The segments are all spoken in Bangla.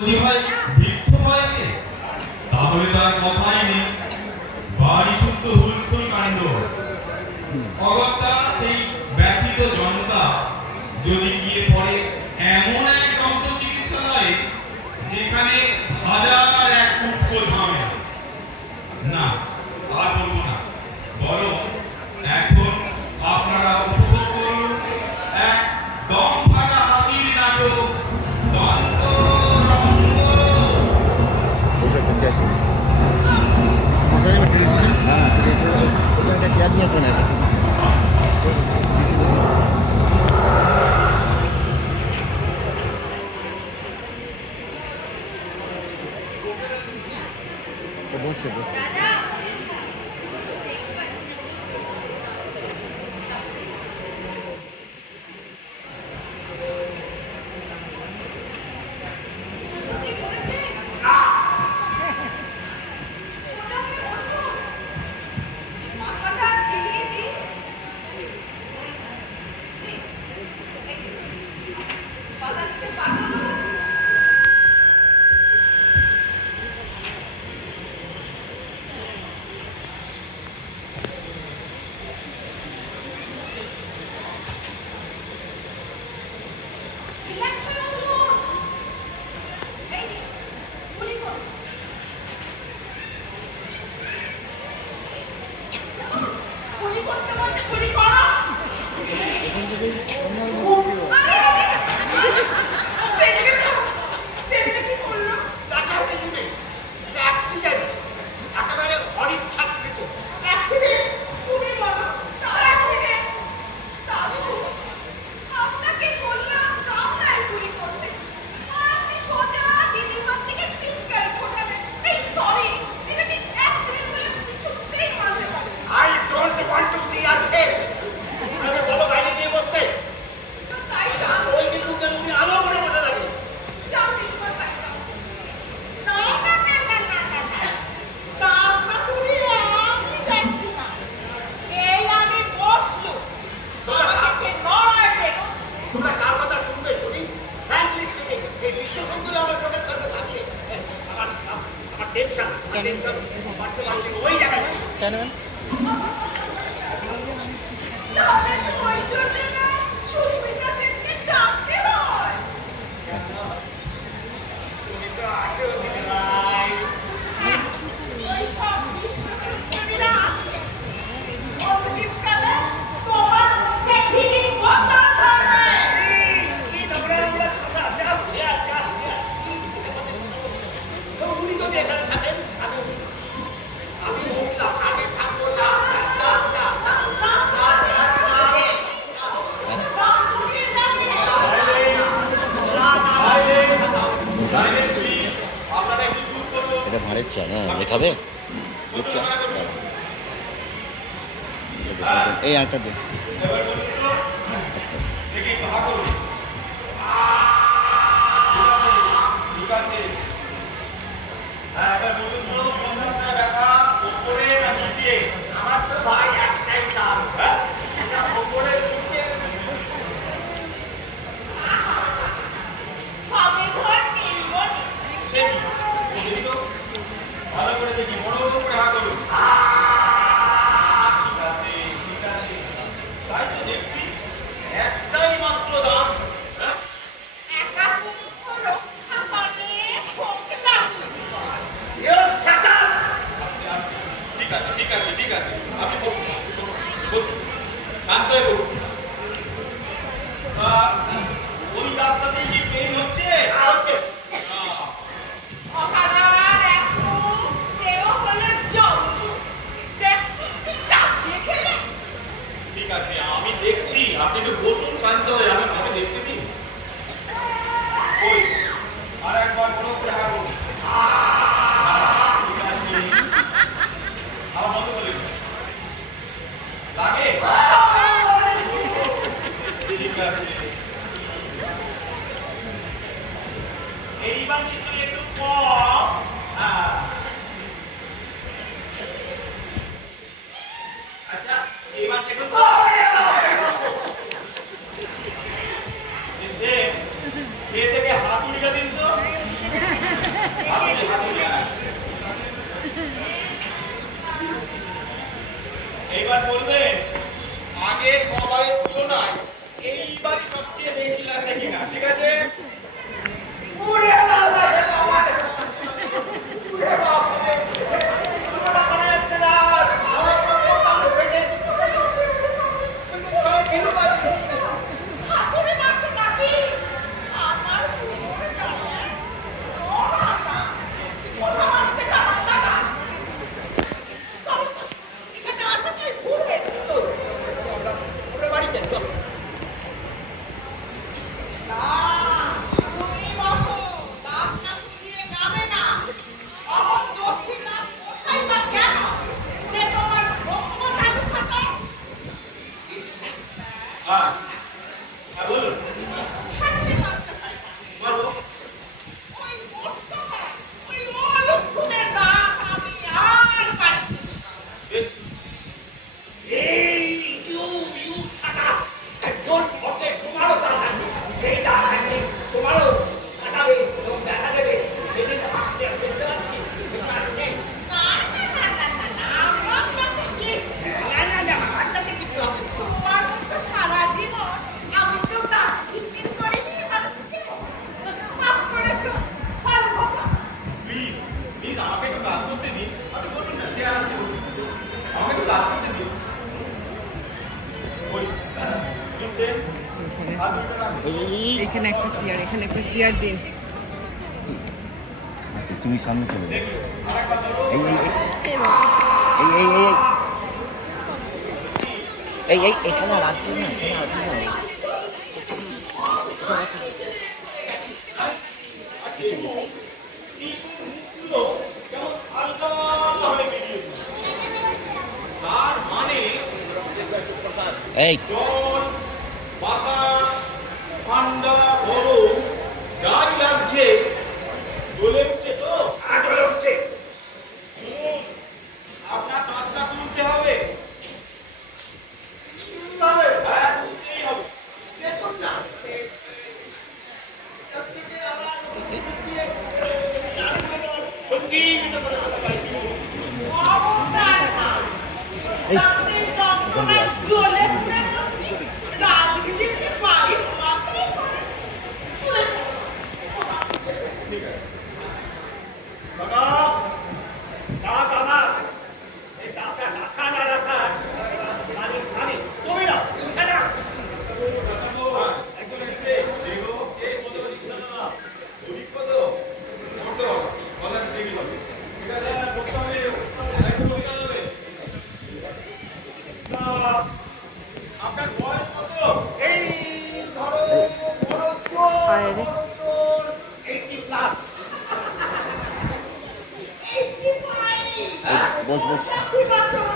যদি হয় বৃদ্ধ বয়সে, তাহলে তার কথাই নেই, বাড়ি শুদ্ধ হুলস্থুল কাণ্ড। অগত্যা সেই ব্যথিত জনতা যদি গিয়ে পড়ে এমন এক দন্ত চিকিৎসালয়ে যেখানে হাজার এক কুটকো ঝামেলা, না আর বলবো না, বরং এখন আপনারা উপভোগ করুন এক দম ফাটা হাসির নাটক দন্ত রঙ্গ। এটা ভাঁড়ের চা না খাবে এই আটটা দে ভালো করে দেখি, মনোযোগ করে হাত ধরুন। ঠিক আছে, তাই তো দেখছি একটাই মাত্র দাম। ঠিক আছে, আপনি শান্ত হয়ে বলুন। ওই রাস্তাতে কি পেন হচ্ছে? ঠিক আছে, আমি দেখছি, আপনি একটু বসুন শান্ত হয়ে, আমি দেখতে দিন। ওই আর একবার বড় করে হাত বলুন। ঠিক আছে, আবার বন্ধ করে দিন। লাগে? ঠিক আছে, এইবার কিন্তু একটু কম। আচ্ছা, এবার দেখুন এ থেকে হাতুড়িটা দিন তো। এইবার বলবেন আগে কবারের তুলনায় এইবারই সবচেয়ে বেশি লাগছে কিনা, ঠিক আছে? উড়ে বাবা রে বাবা রে, উড়ে বাবা রে, তুলনা করা যাচ্ছে না, আমার কপাল ফেটে ঠাকুরে মারতে নাকি আমার পুরো টাকা তোর হাতা কথা মারতে খারাপ টাকা চলো এখানে আসাটাই ভুল হয়েছে তো ওরে বাড়িতে চল। না তুমি বসো দাঁত না ফুলিয়ে যাবে না অমন দোষী না পোষাই বা কেন যে তোমার ভক্ত চালু খাতা হ্যাঁ হ্যাঁ বলুন, ঠাকুরে মারতে হয় না বলো। ওই মোটটা ওই অলক্ষণের দাঁত আমি আর পারি এই ইউ সাদা একজন ওকে তোমারও তাড়াতাড়ি সেইটা একদিন তোমারও কাটাবে এবং দেখা দেবে সেদিন আসতে দেখতে পাচ্ছি না না না না না না আমার কাছে কিচ্ছু আপনাকে কিছু হবে না। তোমার মতো সারা জীবন আমি তো দাঁত কিনকিন করিনি মানুষকে মাফ করেছো ভালো কথা প্লিজ প্লিজ আমাকে একটু কাজ করতে দিন, আপনি বসুন না, চেয়ার আছে বসুন। আমাকে একটু কাজ করতে দিন। ওই বুঝলেন? আর দুটো রাখুন। এখানে একটা চেয়ার দিন। আচ্ছা, তুমি সামনে চলে যাও। দেখি আরেকবার চলো। এই এই এখানে রাখছি না, এখানে রাখছি না। টিস্যুগুলো কেমন হালকা হয়ে বেরিয়ে এলো। তার মানে এই জল, বাতাস, ঠান্ডা, গরম যাই লাগছে জ্বলে উঠছে তো? হ্যাঁ, জ্বলে উঠছে। আপনার কাজটা শুনতে হবে। শুনতে হবে? হ্যাঁ, শুনতেই হবে। দেখুন না। সঙ্গীত করে কথা বলছি। খবরদার না দাঁতের যন্ত্রণায় জ্বলে পুড়ে মরছি রাজনীতিতে পারি মাত্র বাবা, দাঁত আমার। এই দাঁতটা রাখা না রাখা, মানে তুমি না, সেটা। একজন এসছে, দেখো, এই কত রিক্সা না, গরিব কত? করতে হবে, বলেন দেখি হবে। ঠিক আছে, করতে হবে, একটু সুবিধা হবে। তা, আপনার বয়স কত? এই ধরো, বড় চোর, বড় চোর, 80 প্লাস। বস বস।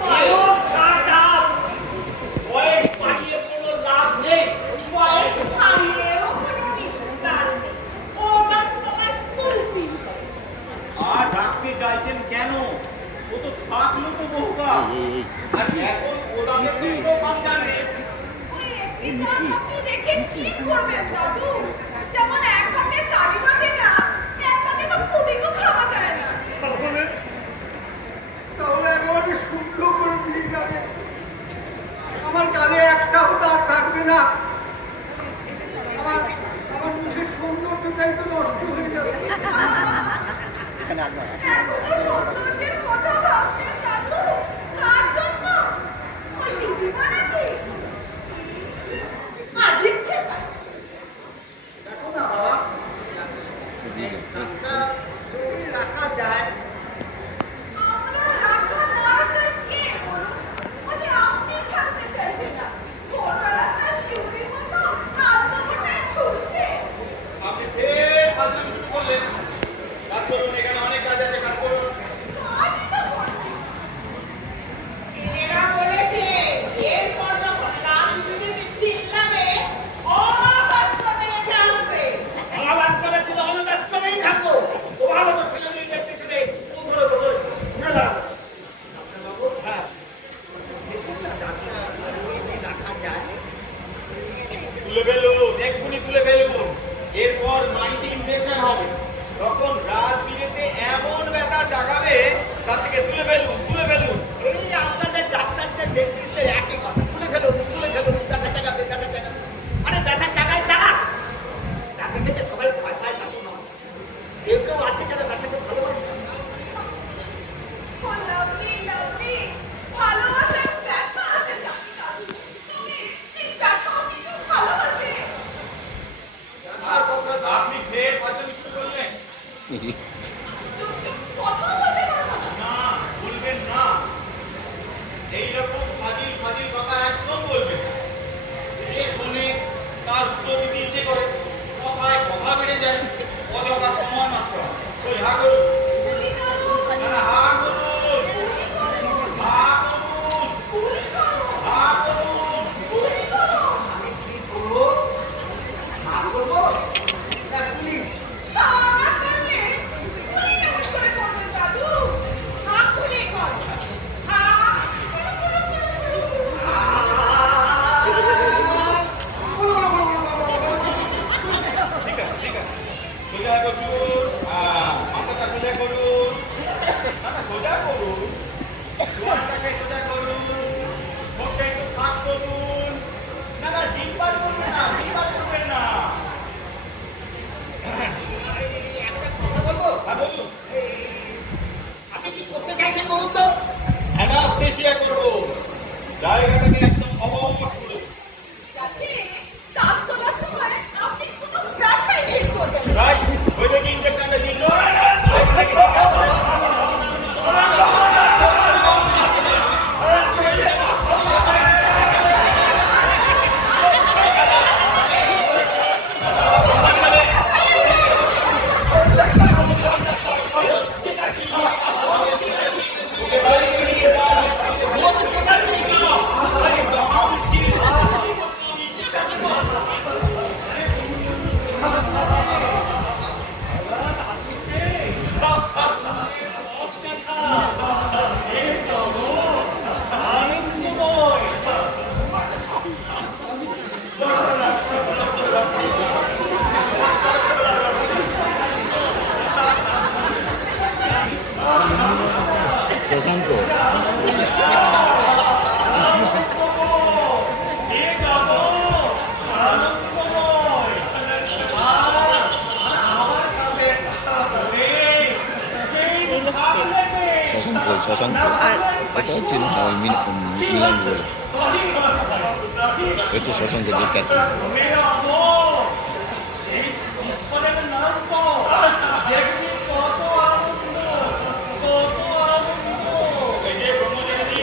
বয়স shut up! বয়স বাড়িয়ে কোনো লাভ নেই। বয়স বাড়িয়েও কোনো নিস্তার নেই ওটা তোমার কুলপি আর রাখতে চাইছেন কেন? ও তো থাকলো তো বহুকাল। এই আর এখন ওদামে তো বাঁচা নেই। রেখে কি করবেন দাদু যেমন এক হাতে তালি বাজে না এক হাতে তো পুডিংও খাওয়া যায় না তাহলে তাহলে একেবারে শুকনো করে দিয়ে যাবে। আমার গালে একটাও দাঁত থাকবে না। আমার আমার মুখের সৌন্দর্যটাই তো নষ্ট হয়ে যাবে। এত সৌন্দর্যের কথা ভাবছেন দাদু কার জন্য ওই দিদিমা নাকি আদিক খেপা দেখো না বাবা, দাঁতটা যদি রাখা যায়। আমরা রাখা না কে বলুন ও যে আপনি থাকতে চাইছেন না ভোরবেলাটা শিউরির মতো আত্মমোটায় ছুটছে আপনি ফের ফাজলামি শুরু করলেন। কাজ করুন, এখানে অনেক কাজ আছে, কাজ করুন। আমি তো করছি এরা বলেছে এরপর যখন রাজনীতিতে চিল্লাবে অনাথ আশ্রমে রেখে আসবে আমার বাচ্চারা ছিল অনাথ আশ্রমেই থাকতো। তোমার মতো ছেলেমেয়েদের পেছনে কেউ আছে যারা তাকে ভালোবাসে? ও লাভলি লাভলি ভালোবাসার ব্যথা আছে ডাক্তার তুমি এই ব্যথা আমি তো ভালোবাসি আর কথা আপনি ফের ফাজলামি শুরু করলেন। চুপ চুপ কথা বলতে পারবো না না, বলবেন না। এইরকম ফাজিল ফাজিল কথা একদম বলবেন না। যে শোনে তার উত্তর দিতে ইচ্ছে করে, কথায় কথা বেড়ে যায়, অযথা সময় নষ্ট হয়। ওই হা করুন, না না হা করুন, হা করুন, হা করুন। তা না করলে তুমি কেমন করে করবেন দাদু হাত খুলে কর ঠিক আছে, ঠিক আছে। সোজা বসুন, মাথাটা সোজা করুন, মাথা সোজা করুন, জোয়ানটাকে সোজা করুন, মুখটা একটু ফাঁক করুন। না না, জিভ বার করবেন না, জিভ বার করবেন না। হ্যাঁ, বলুন। আপনি কি করতে চাইছেন বলুন তো? অ্যানাস্থেসিয়া করবো, জায়গাটাকে একদম অবশ করে দেবো। যাতে দাঁত তোলার সময় আপনি কোনো ব্যথাই ফিল করবেন না। রাইট, ওই দেখি ইঞ্জেকশনটা দিল। শশাঙ্ক শশাঙ্ক এটা হচ্ছে না ওই মিলান বলে ওই তো শশাঙ্ক যে ক্যাপ্টেন এই যে ব্রহ্মচারী,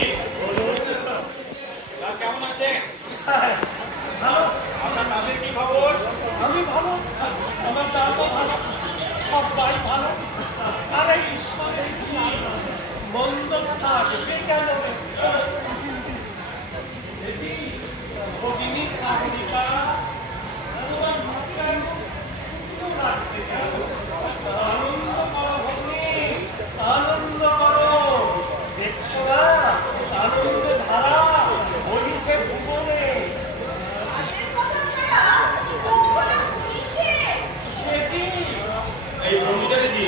তা কেমন আছেন? আপনার কাজের কি খবর? আমি ভালো, আমার দাদা ভালো, সবাই ভালো। আরে ঈশ্বরের কি মন্দ থাকবে কেন? দেবী, ভগিনী সাগরিকা, তোমার মুখটা সুন্দর লাগছে কেন? আনন্দ করো ভগিনী, আনন্দ করো। দেখছো না আনন্দের ধারা বইছে ভুবনে। আগের কথা ছাড়া কখনো পুলিশে সেটি এই ব্রহ্মচারীজি,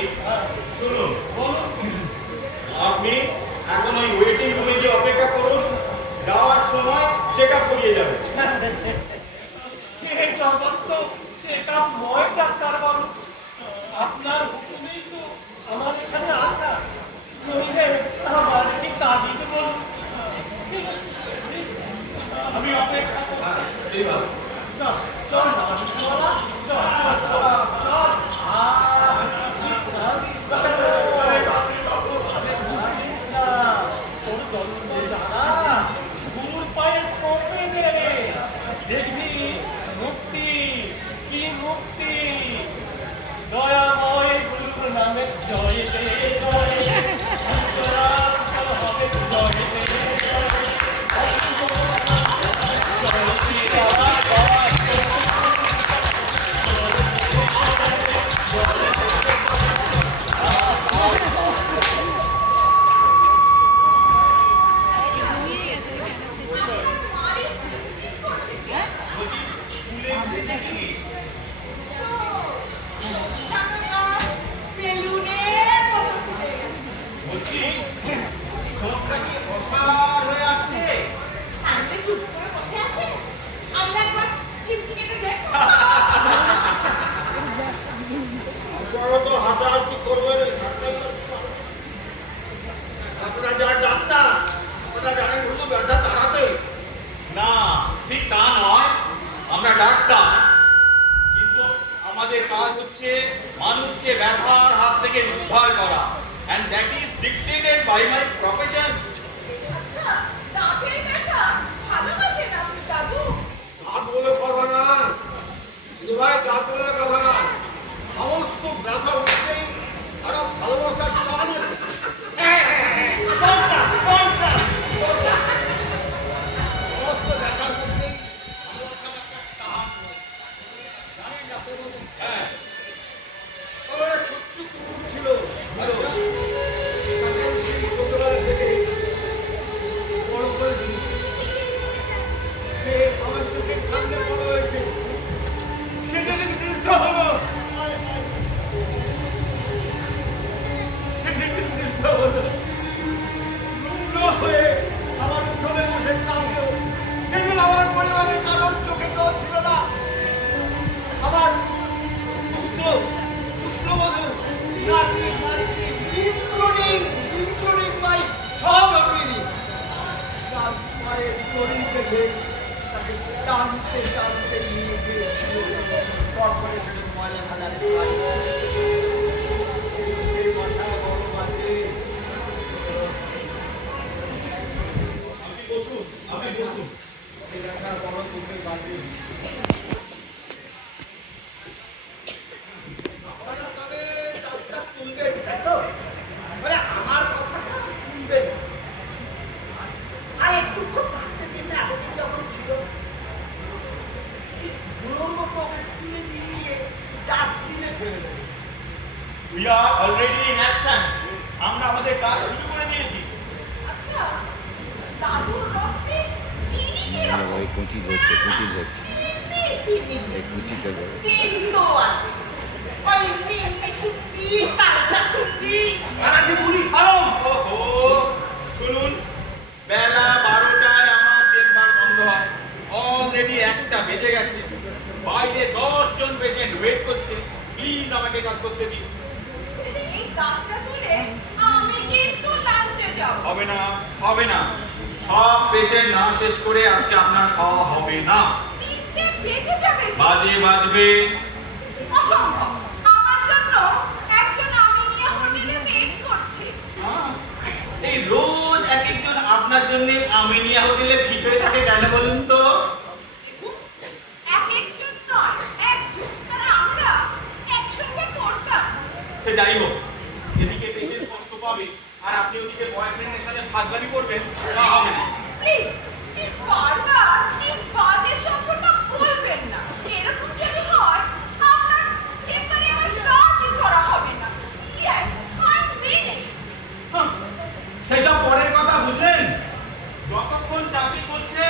শুনুন, বলুন আপনি এখন ওই ওয়েটিং রুমে গিয়ে অপেক্ষা করুন, যাওয়ার সময় চেক আপ করিয়ে যাবেন। কে জগন্ত চেকা ময় ডাক্তার বাবু, আপনার হুকুমেই তো আমার এখানে আসা, নইলে আমার কি তাগিদ বলুন। আমি অপেক্ষা করছি। এই ভালো। চল চল না চল চল চল চল গুরুর পায়ে সঁপে দে থেকে উদ্ধার করা, and that is dictated by my profession. আচ্ছা, দাঁতের ব্যথা ভালোবাসেন আপনি দাদু? আর বলে পারবে না ভাই, ডাক্তারের কথা না, সমস্ত ব্যথা উঠতেই একটা ভালোবাসার টান আছে। সমস্ত ব্যথার মধ্যেই ভালোবাসার একটা টান রয়েছে। জানেন ডাক্তারবাবু? হ্যাঁ, আমার এক ছোট্ট কুকুর ছিল, আচ্ছা, তাকে আমি সেই ছোটবেলা থেকে বড় করেছি। সে আমার চোখের সামনে বড় হয়েছে, সে যেদিন বৃদ্ধ হলো, সেদিন বৃদ্ধ হলো, রুগ্ন হয়ে আমার উঠোনে বসে কাঁদলো। সেদিন আমার পরিবারের কারোর চোখে জল ছিল না। আমার পুত্রবধূ, নাতি, নাতনি, including my সহধর্মিণী, তার পায়ের দড়ি বেঁধে তাকে টানতে টানতে নিয়ে গিয়েছিল কর্পোরেশনের ময়লাখানার বাড়ি। এই কথা বড় বাজে। আপনি বসুন, আপনি বসুন। এই কথা বড় তুমি বাজে। আপনারা তবে ডাক্তার তুলবেন, তাই তো? মানে আমার কথাটা শুনবেন। আর একটু খুব থাকতে দিন না, এতদিন যখন ছিল। ঠিক বুড়োর মতো ওকে তুলে নিয়ে গিয়ে ডাস্টবিনে ফেলে দেবে। We are already in action. আমরা আমাদের কাজ শুরু করে দিয়েছি। আচ্ছা, দাদুর রক্তে চিনি কিরকম? ওই কুচি ধরছে, কুচি ধরছে, চিনি এই কুচিটা ধরে। তিনটো আছে। ওই মেয়ে সত্যি, তারটা সত্যি। মারাঠি পুলিশ আলম। ওহো, শুনুন, বেলা 12টায় আমার চেম্বার বন্ধ হয়। অলরেডি 1টা বেজে গেছে। বাইরে 10 জন পেশেন্ট ওয়েট করছে। প্লিজ আমাকে কাজ করতে দিন। এই দাঁতটা তুলে আমি কিন্তু লাঞ্চে যাব। হবে না, হবে না। সব পেশেন্ট না শেষ করে আজকে আপনার খাওয়া হবে না। তিনটে বেজে যাবে। বাজে বাজবে। অসম্ভব। আমার জন্য একজন আমিনিয়া হোটেলে ওয়েট করছে। এই রোজ এক একজন আপনার জন্য আমিনিয়া হোটেলে ফিট হয়ে থাকে কেন বলুন তো? দেখুন, এক একজন নয়, একজন। আর আমরা একসঙ্গে পড়তাম। সে যাই হোক, এদিকে পেশেন্ট কষ্ট পাবে আর আপনি ওদিকে বয়ফ্রেন্ডের সাথে ফাজলামি করবেন, তা হবে না। প্লিজ, বারবার এই বাজে শব্দটা বলবেন না। এরকম যদি হয়, আপনার চেম্বারে আমার কাজই করা হবে না। ইয়েস, আই মিন ইট। সেসব পরের কথা বুঝলেন। যতক্ষণ চাকরি করছে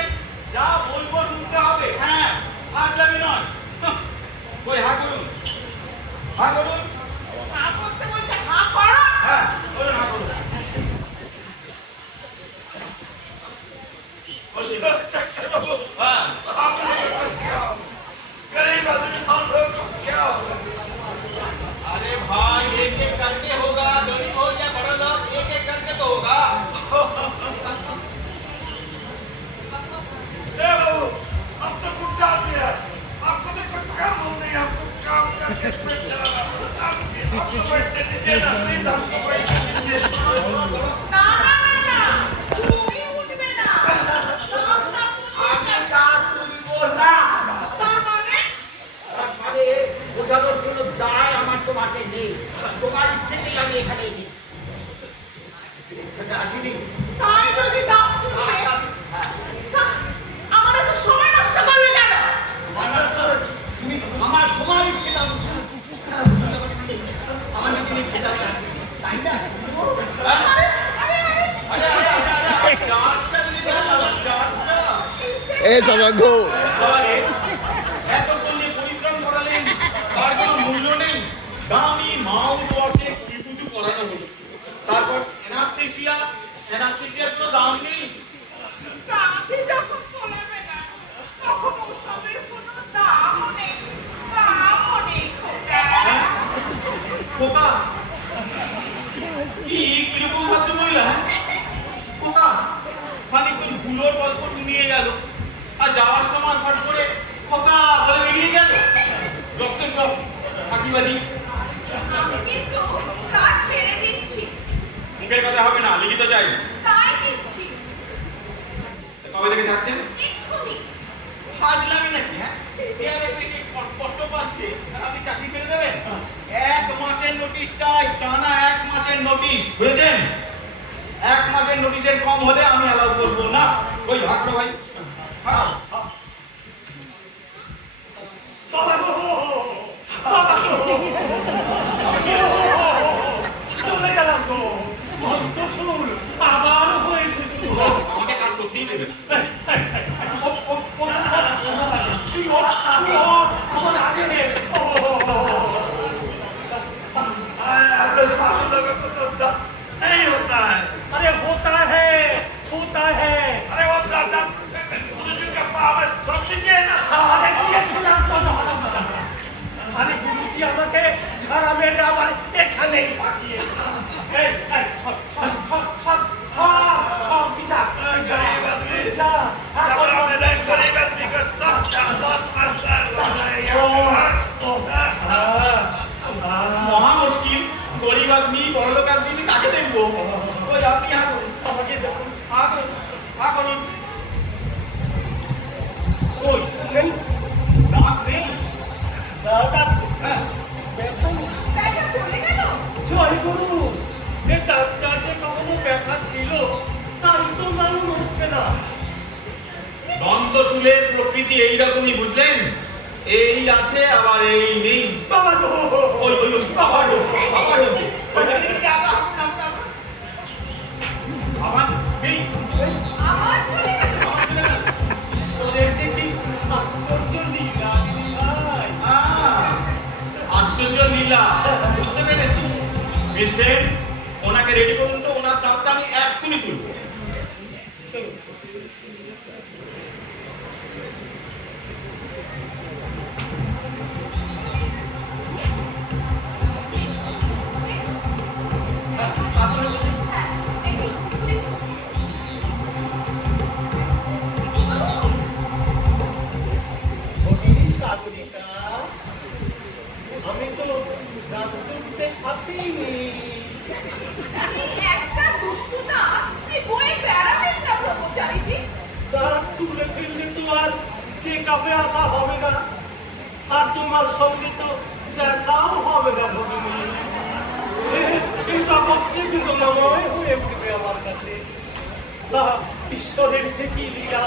যা বলবো শুনতে হবে। হ্যাঁ, ফাজলামি নয়। ওই হা করুন, হা করুন। না করতে বলছে না করো। হ্যাঁ, বলুন হা করুন। হ্যাঁ, अरे भाई एक एक करके होगा, गरीब हो या बड़ा लोग, एक एक करके तो होगा। बाबू, अब तो गुड्डा आदमी है, आपको तो कोई काम हो नहीं, आपको काम करके पेट चलाना। आपको बैठने दीजिए ना, प्लीज हमको बैठने दीजिए। না না না না, তুমি উঠবে না। দশটা আমি কাজ তুলবো না। তার মানে মানে বোঝানোর কোনো দায় আমার তোমাকে নেই। তোমার ইচ্ছেতেই আমি এখানে এসেছি। ইচ্ছেতে আসিনি। তাই যদি দাও তুলবে, আমার এত সময় নষ্ট করলে কেন? তুমি আমার তোমার ইচ্ছে দাও। আমার তুমি খেতে পারো, তাই না? আরে আরে আরে अरे अरे अरे अरे चार्जটা দিতে হবে, চার্জটা। এ সৌভাগ্য, আরে এতক্ষণ যে পরিশ্রম করালেন তার কোনো মূল্য নেই। দামি মাউন্ট ওয়াশে কি কিছু করানো হলো। তারপর অ্যানাস্থেশিয়ার কোনো দাম নেই। কাকে যখন বলবে না, তখন ওসবের কোনো দামও নেই, দামও নেই খোকা। খোকা, কি কিরকম ভাবতে বললা? খোকা মানে কোন ভুলোর গল্প শুনিয়ে গেল আর যাওয়ার সময় ফট করে খোকা বলে বেরিয়ে গেল। রক্ত সব ফাঁকিবাজি। আমি কিন্তু তো চাই। তাই দিচ্ছি। কবে থেকে যাচ্ছেন? এক্ষুনি। ফাজলামি নাকি? হ্যাঁ, চেয়ারে বেশি কষ্ট পাচ্ছে আর আপনি চাকরি ছেড়ে দেবেন? 1 মাসের নোটিশটাই টানা 1 মাসের নোটিশ, বুঝেছেন? 1 মাসের নোটিশের কম হলে আমি অ্যালাউ করবো না। ওই ভাগ্য ভাই। হ্যাঁ। চলে গেলাম তো মন্তসুর আবার হয়েছে তো। আমাকে কাজ করতেই দেবেন। আমার আগে नहीं होता है। अरे होता है। अरे वो दादा गुरुजी का पावर सब दीजिए ना। अरे আরে গুরুজি আমাকে ঝাড়া মেরে আবার এখানেই পাঠিয়ে गरीब आदमी जबरा मेरा गरीब आदमी का सब जात मरता মহা মুশকিল। গরিব আদমি, বড়লোক আদমি, কাকে দেখবো? ওই আপনি আমাকে দেখুন। হা করুন। ওই নেই, দাঁত নেই। দাঁত আছে। হ্যাঁ, ব্যথা চলে গেল? জয় গুরু, এ ডাক্তার যে কখনো ব্যথা ছিল তাই তো মালুম হচ্ছে না। দন্তশূলের প্রকৃতি এইরকমই, বুঝলেন? এই আছে আবার এই নেই। বাবা গো, ওই বাবা গো, বাবা গো। আমার নেই। আবার চলে গেল? আমার চলে গেল। ঈশ্বরের যে কি আশ্চর্য লীলা দিদি ভাই। আশ্চর্য লীলা, বুঝতে পেরেছি। মিস্টার, ওনাকে রেডি করুন তো, ওনার দাঁতটা আমি এক্ষুনি তুলবো। আমি তো দাঁত তুলতে আসিনি। একটা দুষ্টুটা বয়ে বেড়াবেন না ব্রহ্মচারীজি। দাঁত তুলে ফেললে তো আর চেক আপে আসা হবে না, আর তোমার সঙ্গে তো দেখাও হবে না ভগিনী। এই জগৎ যে কিন্তু নময় হয়ে উঠবে আমার কাছে। ঈশ্বরের যে কি লীলা,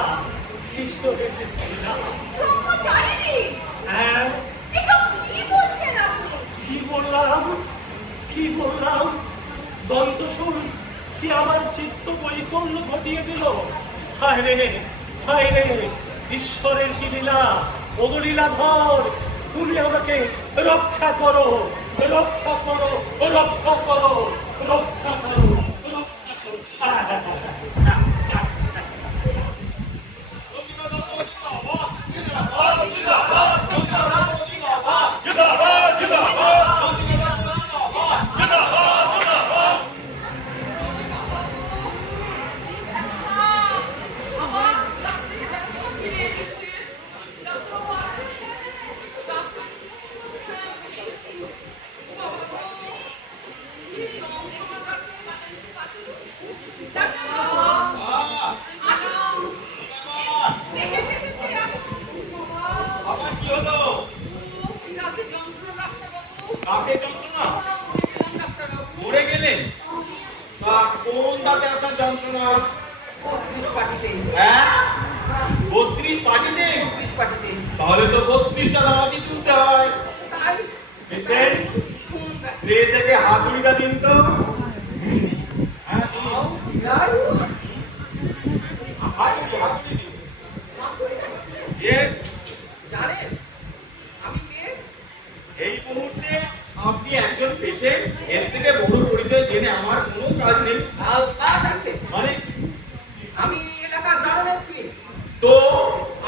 ঈশ্বরের যে কি লীলা। ব্রহ্মচারীজি, হ্যাঁ, এসব কি বলছেন আপনি? কি বললাম? দন্তশূল কি আমার চিত্ত বৈকল্য ঘটিয়ে দিল। হায় রে, ঈশ্বরের কি লীলা। ওগো লীলাধর, তুমি আমাকে রক্ষা করো। আবার কি হলো? দাঁতে যন্ত্রণা? মরে গেলেন? তা কোন দাঁতে আপনার যন্ত্রণা? 32 পাটিতে। হ্যাঁ, 32 পাটিতে? 32 পাটিতে। তাহলে তো 32টা দাঁতই তুলতে হয়। তাই মিস্টার, ট্রে থেকে হাতুড়িটা দিন তো। হ্যাঁ, দিন। হাতুড়ি দিন। Yes, জানেন আমি কে? এই মুহূর্তে আপনি একজন পেশেন্ট। এর থেকে বড় পরিচয় জেনে আমার কোনো কাজ নেই। কাজ আছে। মানে আমি এলাকার জননেত্রী। তো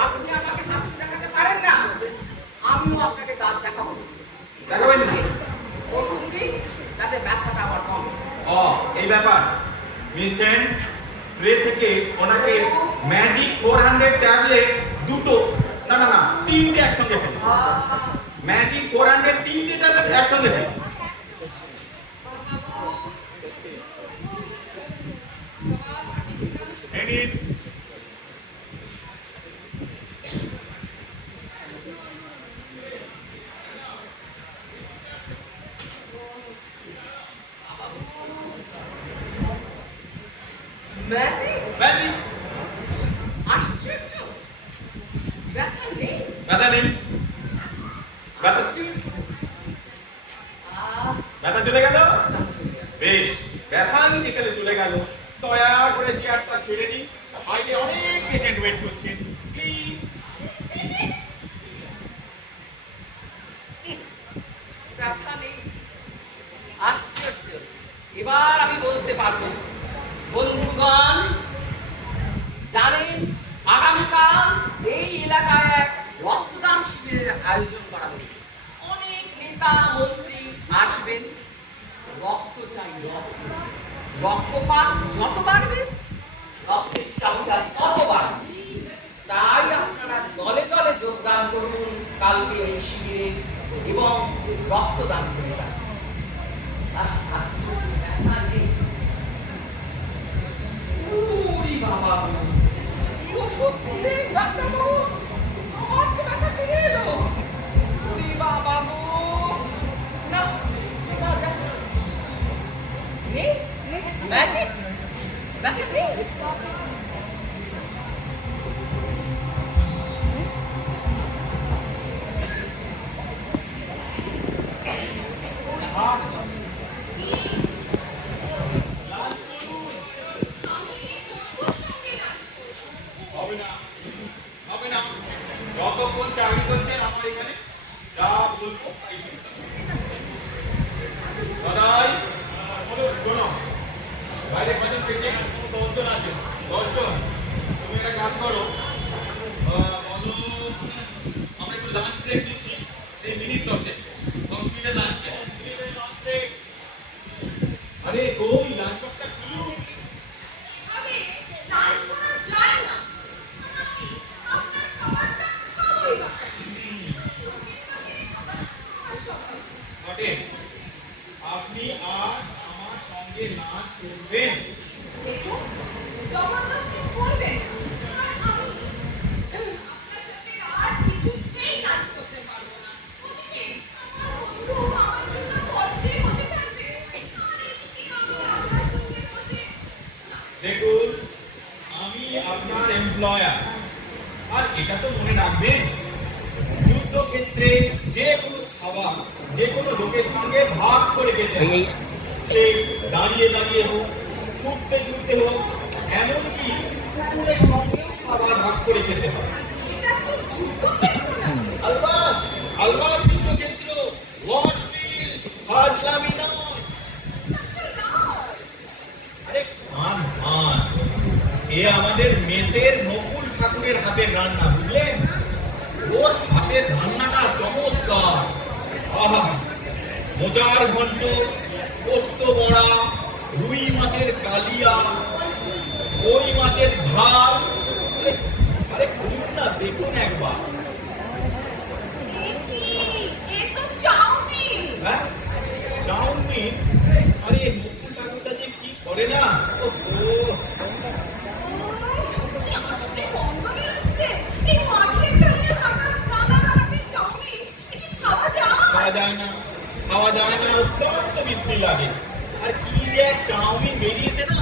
আপনি আমাকে হাত দেখাতে পারেন না, আমিও আপনাকে দাঁত দেখাবো। দেখাবেন না? ওষুধ দিন যাতে ব্যথাটা আমার কমে। এই ব্যাপার। মিস্টার, ট্রে থেকে ওনাকে ম্যাজিক 400 ট্যাবলেট দুটো, না, 3টে একসঙ্গে ফেলে। ম্যাজিক 400 3টে ট্যাবলেট একসঙ্গে ফেলে। নিন। ম্যাজিক ব্যাধি আশ্চর্য ব্যথা নেই ব্যথা নেই। ব্যথা আহ ব্যথা চলে গেল? বেশ, ব্যথা যেখানে চলে গেল, দয়া করে চেয়ারটা ছেড়ে দিন। বাইরে অনেক পেশেন্ট ওয়েট করছেন, প্লিজ। ব্যথা নেই আশ্চর্য এবার আমি বলতে পারবো বন্ধুগণ জানেন আগামীকাল এই এলাকায় এক রক্তদান শিবিরের আয়োজন করা হয়েছে অনেক নেতা মন্ত্রী আসবেন রক্ত চাই রক্ত রক্তপাত যত বাড়বে রক্তের চাহিদা তত বাড়বে তাই আপনারা দলে দলে যোগদান করুন কালকে এই শিবিরে এবং রক্তদান করে যান বাবা কি ওষুধ দিলে ডাক্তারবাবু আমার তো ব্যথা ফিরে এলো ওরে বাবা গো না না যাচ্ছে না নেই ম্যাজিক ব্যথা নেই হবে না, হবে না। যতক্ষণ চাকরি করছেন আমার এখানে, যা বলবো তাই শুনতে হবে। দাদাই, বলো, শোনো। বাইরে কজন পেশেন্ট? 10 জন আছে। 10 জন। তুমি একটা কাজ করো, বলো, আমরা একটু লাঞ্চ ব্রেক নিচ্ছি। সেই মিনিট 10 মিনিটের লাঞ্চ ব্রেক। আরে কই লাঞ্চ ব্রেকটা কি? আমি লাঞ্চ করা যায় না আমি আপনার খাবারটা খাবই না বটে, আপনি আর আমার সঙ্গে নাচ করবেন। দেখুন জবরদস্তি করবেন না। আর আমি আপনার সাথে আজ কিছুতেই লাঞ্চ করতে পারবো না ওদিকে আমার বন্ধু আমার জন্য মঞ্চে বসে থাকবে আর এদিকে আমি আপনার সঙ্গে বসে দেখুন, আমি আপনার এমপ্লয়ার, আর এটা তো মনে রাখবেন, যুদ্ধক্ষেত্রে যে কোনো খাবার যে কোনো লোকের সঙ্গে ভাগ করে খেতে হয়। সে দাঁড়িয়ে দাঁড়িয়ে হোক, ছুটতে ছুটতে হোক, এমনকি কুকুরের সঙ্গেও খাবার ভাগ করে খেতে হয়। এটা তো যুদ্ধক্ষেত্র না আলবাত আলবাত যুদ্ধক্ষেত্র, ওয়ারফিল্ড, ফাজলামি নয়। আরে খান খান, এ আমাদের মেসের নকুল ঠাকুরের হাতের রান্না, বুঝলেন? ওর হাতের রান্নাটা চমৎকার। আহা, মোজার ঘন্ট, পোস্ত বড়া, রুই মাছের কালিয়া, কই মাছের ঝাল। আরে খুলুন না, দেখুন একবার। এ তো চাউমিন হ্যাঁ, চাউমিন? আরে নকুল ঠাকুরটা যে কি করে না, ওহো। আসছে গন্ধ বেরোচ্ছে এই মাছের কালিয়া থাকা রান্না হাতে চাউমিন এ কি খাওয়া খাওয়া যায় যায় না, খাওয়া যায় না, অত্যন্ত বিশ্রী লাগে। আর কি যে এক চাউমিন বেরিয়েছে না,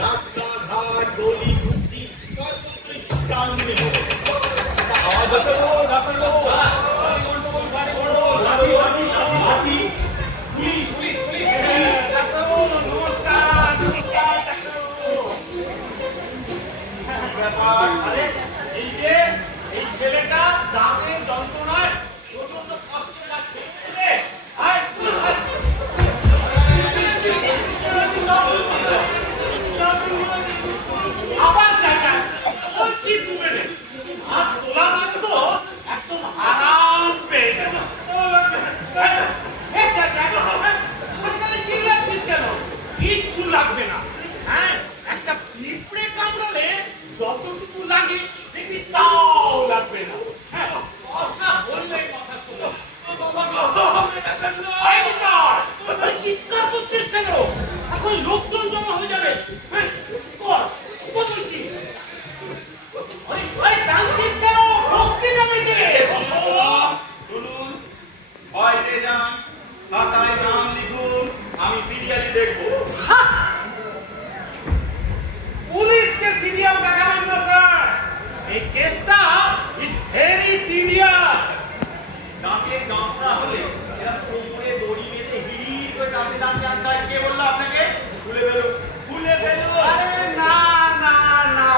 রাস্তাঘাট গলি ঘুরতি সর্বত্রই চাউমিনে ভরে। খাওয়া যেতে হবে, ডাক্তারবাবু। গন্ডগোল বাড়ি বড়, লাঠি লাঠি লাঠি, পুলিশ পুলিশ পুলিশ। ডাক্তারবাবু নমস্কার, নমস্কার ডাক্তারবাবু। ব্যাপার, আরে এই যে এই ছেলেটা দাঁতের যন্ত্রণায় প্রচন্ড কষ্ট পাচ্ছে। বুঝলে? আয়, আয়। আবার জায়গা বলছি তুমি রে, হাত তোলা মাত্র একদম দেখবো। পুলিশকে সিরিয়াল দেখাবেন না স্যার, এই কেসটা ইজ ভেরি সিরিয়াস। দাঁতের যন্ত্রণা হলে এরা কোমরে দড়ি বেঁধে হিড় করে দাঁতে দাঁতে আনতে। কে বললো আপনাকে? খুলে ফেলো, খুলে ফেলো। আরে না না না,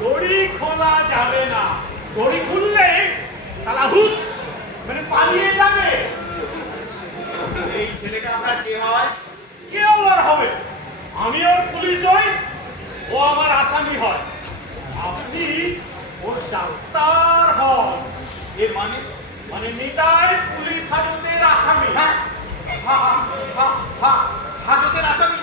দড়ি খোলা যাবে না। দড়ি খুললে শালা হুস মানে পালিয়ে যাবে। এই ছেলেটা আপনার কে হয়? কেউ আর হবে, আমি ওর পুলিশ নই, ও আমার আসামি হয়। আপনি ওর ডাক্তার হন। এর মানে মানে নিতাই পুলিশ হাজতের আসামি। হ্যাঁ, হাজতের আসামি।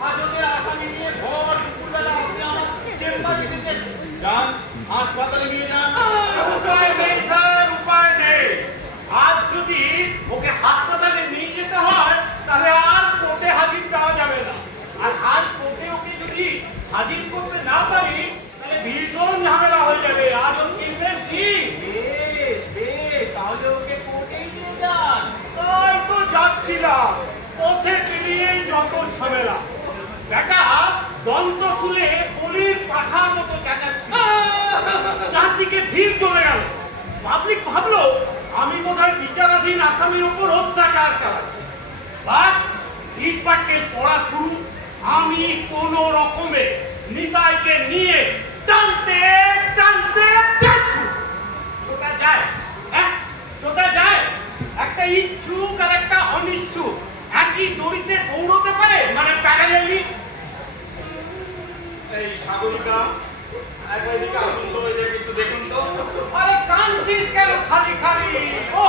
হাজতের আসামি নিয়ে ভর দুপুরবেলা আপনি আমার চেম্বারে এসেছেন। যান হাসপাতালে নিয়ে যান। উপায় নেই স্যার, উপায় নেই। আজ যদি ওকে হাসপাতালে নিয়ে যেতে হয় তাহলে আর কোর্টে হাজির পাওয়া যাবে না। আর আজ কোর্টে ওকে যদি হাজির করতে না পারি তাহলে ভীষণ ঝামেলা হয়ে যাবে। আজ ওর কেসের ঠিক। বেশ বেশ, তাহলে ওকে কোর্টেই নিয়ে যান। তাই তো যাচ্ছিলাম, পথে পেরিয়েই যত ঝামেলা। বেটা দন্ত শুলে বলির পাখার মতো চেঁচাচ্ছিল। চারদিকে ভিড় জমে গেল। পাবলিক ভাবলো আমি বোধহয় বিচারাধীন আসামির উপর অত্যাচার চালাচ্ছি। বাস ইটপাটকেল পড়া শুরু। আমি কোন রকমে নিতাইকে নিয়ে টানতে টানতে যাচ্ছি। সোজা যায়, হ্যাঁ সোজা যায়। একটা ইচ্ছুক আর একটা অনিচ্ছুক একই দড়িতে দৌড়তে পারে, মানে প্যারালেলি। এই সাগরিকা একবার এদিকে আসুন তো, এদিকে একটু দেখুন তো। আরে কাঁদছিস কেন খালি খালি? ও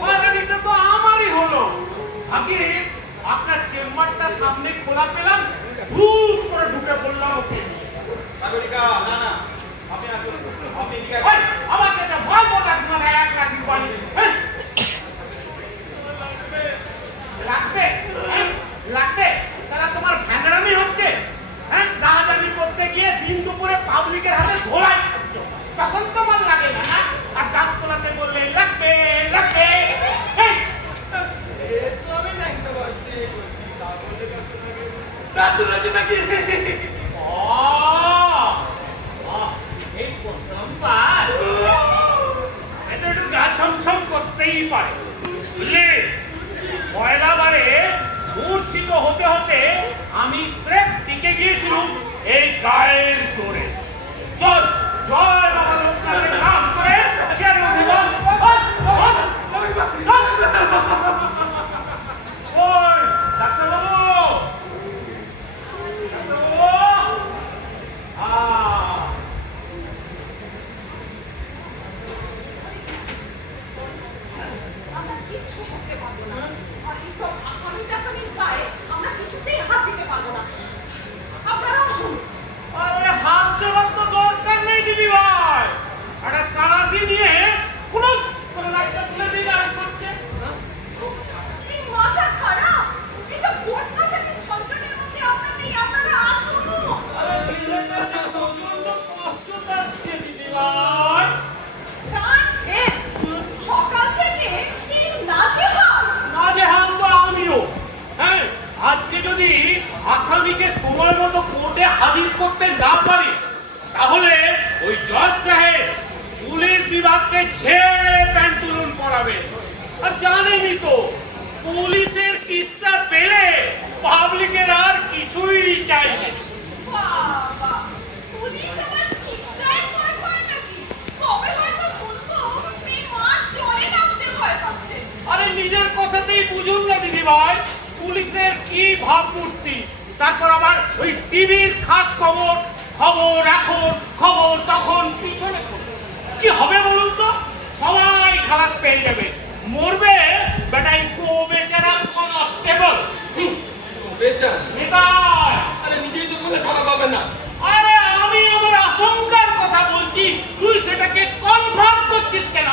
মারানিটা তো আমারই হলো। আগে আপনার চেম্বারটা সামনে খোলা পেলাম, ধুস করে ঢুকে পড়লাম ওকে। সাগরিকা না না, আপনি আসুন, আপনি এদিকে আসুন। আমাকে এটা ভয় বলা তোমার এক লাঠি বাড়ি লাগবে, লাগবে। তাহলে তোমার ভ্যানরামি হচ্ছে। হ্যাঁ, দাহাজানি করতে গিয়ে দিন দুপুরে পাবলিকের হাতে ধোলাই করছো, তখন তোমার লাগে না। আর দাঁত তোলাতে বললে লাগবে লাগবে। দাঁত তোলাচ্ছে নাকি? এই প্রথম বার এটা একটু গা ছমছম করতেই পারে, বুঝলি? পয়লা বারে মূর্ছিত হতে হতে আমি স্রেফ টিকে গিয়েছিলাম এই গায়ের জোরে। চল জয় বাবা লোকনাথের নাম করে চেয়ার মধ্যে বল। ওই ডাক্তারবাবু, আমরা কিচ্ছু করতে পারবো না। আর এইসব আসামি টাসামির গায়ে আমরা কিছুতেই হাত দিতে পারবো না। আপনারা আসুন। আরে হাত দেওয়ার তো দরকার নেই দিদি ভাই। একটা সারাসি নিয়ে কুলুস করে লাইটটা তুলে দিয়ে আর করছে। এই মাথা খারাপ। এইসব কোর্ট কাছারির ঝঞ্ঝাটের মধ্যে আপনারা আসুন। আরে ছেলেটাকে প্রচন্ড কষ্ট পাচ্ছে দিদি ভাই। কান হেন, সকাল থেকে এই নাজেহাল। নাজেহাল তো আমিও। হ্যাঁ, আজকে যদি আসামিকে সময় মতো কোর্টে হাজির করতে না পারি তাহলে ওই জজ সাহেব পুলিশ বিভাগকে ছেড়ে প্যান্টুলুন পরাবে। আর জানেনই তো পুলিশের কিস্সা পেলে পাবলিকের আর কিছুই চাইবে। বাবা, পুলিশ আবার কিসসায় ভয় পায় নাকি? কবে হয়তো শুনবো মেয়ে মা জলে নামতে ভয় পাচ্ছে। আরে নিজের কথাতেই বুঝুন না দিদি ভাই, পুলিশের কি ভাবমূর্তি। তারপর আবার ওই টিভির খাস খবর, খবর এখন, খবর তখন, পিছনে কি হবে বলুন তো? সবাই খালাস পেয়ে যাবে, মরবে বেটাই কো বেচারা কনস্টেবল। আরে নিজেই তো বলে ছাড়া পাবে না। আরে আমি আমার আশঙ্কার কথা বলছি, তুই সেটাকে কনফার্ম করছিস কেন?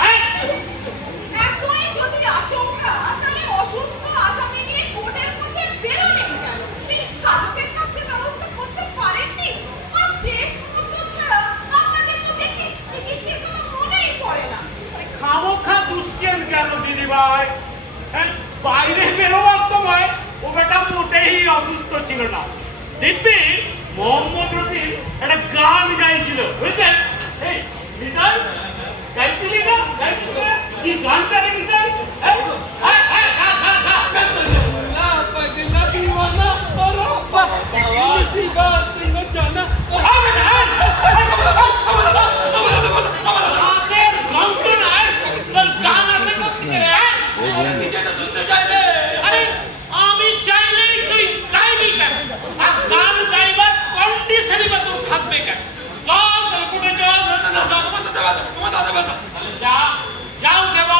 এতই যদি আশঙ্কা, তাহলে অসুস্থ আসামি নিয়ে কোর্টের মধ্যে বেরোলেন কেন? এই হাজতের কাছে ব্যবস্থা করতে পারেননি? আর শেষ মুহূর্ত ছাড়া আপনাদের তো দেখছি চিকিৎসার কথা মনেই পড়ে না। খামোখা দুশ্চেন কেন দিদি ভাই? বাইরে বেরোবার সময় ও বেটা ছিল না। দিব্যি মোহাম্মদ রফির একটা গান গাইছিল, বুঝলেন? এই নিতাই, গাইছিলি না? গাইছিলি না? কি গানটা রে নিতাই? এই, গা, গা, গা, গা। না বদলা দিওয়ানা বরবা কিসি বাত ন জানা হবে না, রাতের যন্ত্রণায় তোর গান আসে কোত্থেকে রে, হ্যাঁ? নিজে তো শুনতে চাইলে। আরে আমি চাইলেই তুই গাইবি কেন? আর গান গাইবার কন্ডিশনই বা তোর থাকবে কেন? চল তারপরে চল। আমার দাদা বাবা, আমার দাদা বাবা। তাহলে যা, যাও দেবা।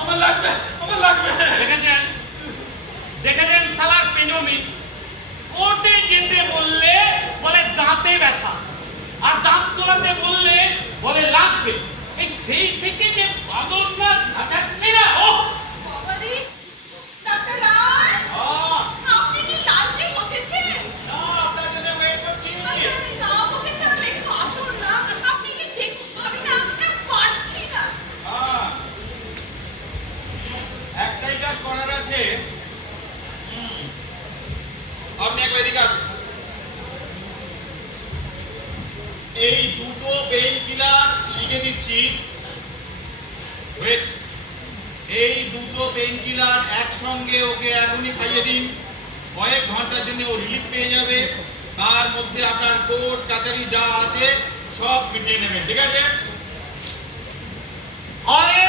আমার লাগবে, আমার লাগবে। দেখেছেন, দেখেছেন সালার পেজমি। কোর্টে যেতে বললে বলে দাঁতে ব্যথা, আর দাঁত তোলাতে বললে বলে লাগবে। এই সেই থেকে যে বাদর না যাচ্ছে না, ও বাবারে, ডাক্তার রায়, হ্যাঁ, আপনি কি লাঞ্চে বসেছেন? না, আপনার জন্য ওয়েট করছি। আচ্ছা, আমি না বসে থাকলে একটু আসুন না। আপনি কি দেখুন, আমি না পারছি না। হ্যাঁ, একটাই কাজ করার আছে। আপনি একবার এদিকে আসুন। এই দুটো পেইন কিলার লিখে দিচ্ছি। ওয়েট, এই দুটো পেইন কিলার একসঙ্গে ওকে এখনই খাইয়ে দিন। কয়েক ঘন্টার জন্য ও রিলিফ পেয়ে যাবে। তার মধ্যে আপনার কোর্ট কাচারি যা আছে সব মিটিয়ে নেবেন, ঠিক আছে? আরে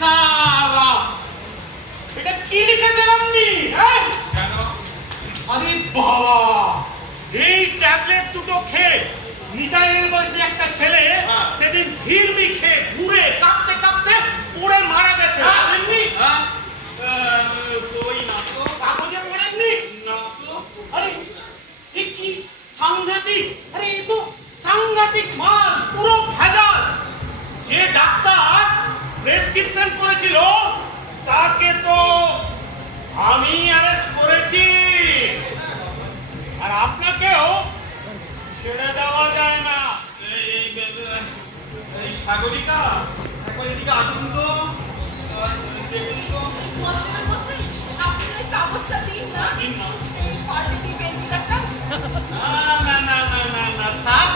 সালা, এটা কি লিখে দিলাম নি, হ্যাঁ? কেন? আরে বাবা, এই ট্যাবলেট দুটো খেয়ে নিতাইয়ের বয়সী একটা ছেলে হ্যাঁ। সেদিন ভিড়মি খেয়ে ঘুরে কাঁপতে কাঁপতে পড়ে মারা গেছে। এমনি হ্যাঁ? কই না তো, কাগজে পড়েননি? না তো। আরে এ কি সাংঘাতিক! আরে এ তো সাংঘাতিক মাল, পুরো ভেজাল। যে ডাক্তার প্রেসক্রিপশন করেছিল তাকে তো আমি অ্যারেস্ট করেছি, আর আপনাকেও ছেড়ে দেওয়া যায় না। এই সাগরিকা, একবার এদিকে আসুন তো। দেখুন তো। মশাই, মশাই, আপনি ওই কাগজটা দিন না। দিন না। এই পাল্টে দিবেন কিলাটা। না না না না না না, থাক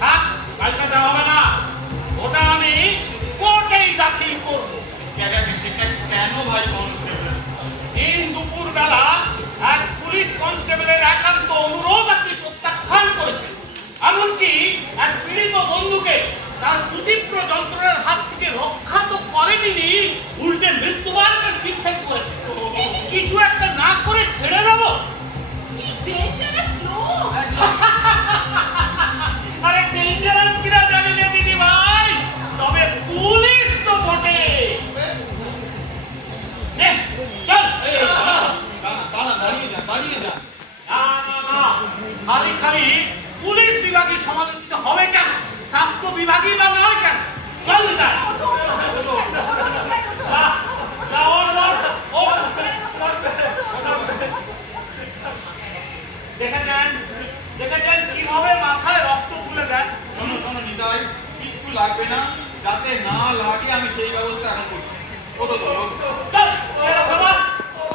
থাক, পাল্টাতে হবে না। ওটা আমি কোর্টেই দাখিল করব। কেন ভাই কনস্টেবল? দিন দুপুর বেলা এক পুলিশ কনস্টেবলের একান্ত অনুরোধ আপনি প্রত্যাখ্যান করেছেন। এমনকি এক পীড়িত বন্ধুকে তার সুতীব্র যন্ত্রণার হাত থেকে রক্ষা তো করেনি, উল্টে মৃত্যুবার প্রেসক্রিপশন করেছেন। কিছু একটা না করে ছেড়ে দেবো? কি ডেঞ্জারাস লোক। আরে ডেঞ্জারাস কিনা জানি না দিদি ভাই, তবে পুলিশ তো বটে। নে, চল। দাঁড়িয়ে যা, দাঁড়িয়ে যা। না না না, খালি খালি পুলিশ বিভাগই সমালোচিত হবে কেন? স্বাস্থ্য বিভাগই বা নয় কেন? চল না। যা, ওর, ওর, ওর। দেখেছেন, দেখেছেন কিভাবে মাথায় রক্ত তুলে দেন? শোনো শোনো নিতাই, কিচ্ছু লাগবে না। যাতে না লাগে আমি সেই ব্যবস্থা এখন করছি। ওঠো তো, ওঠো। চল, চলো বাবা,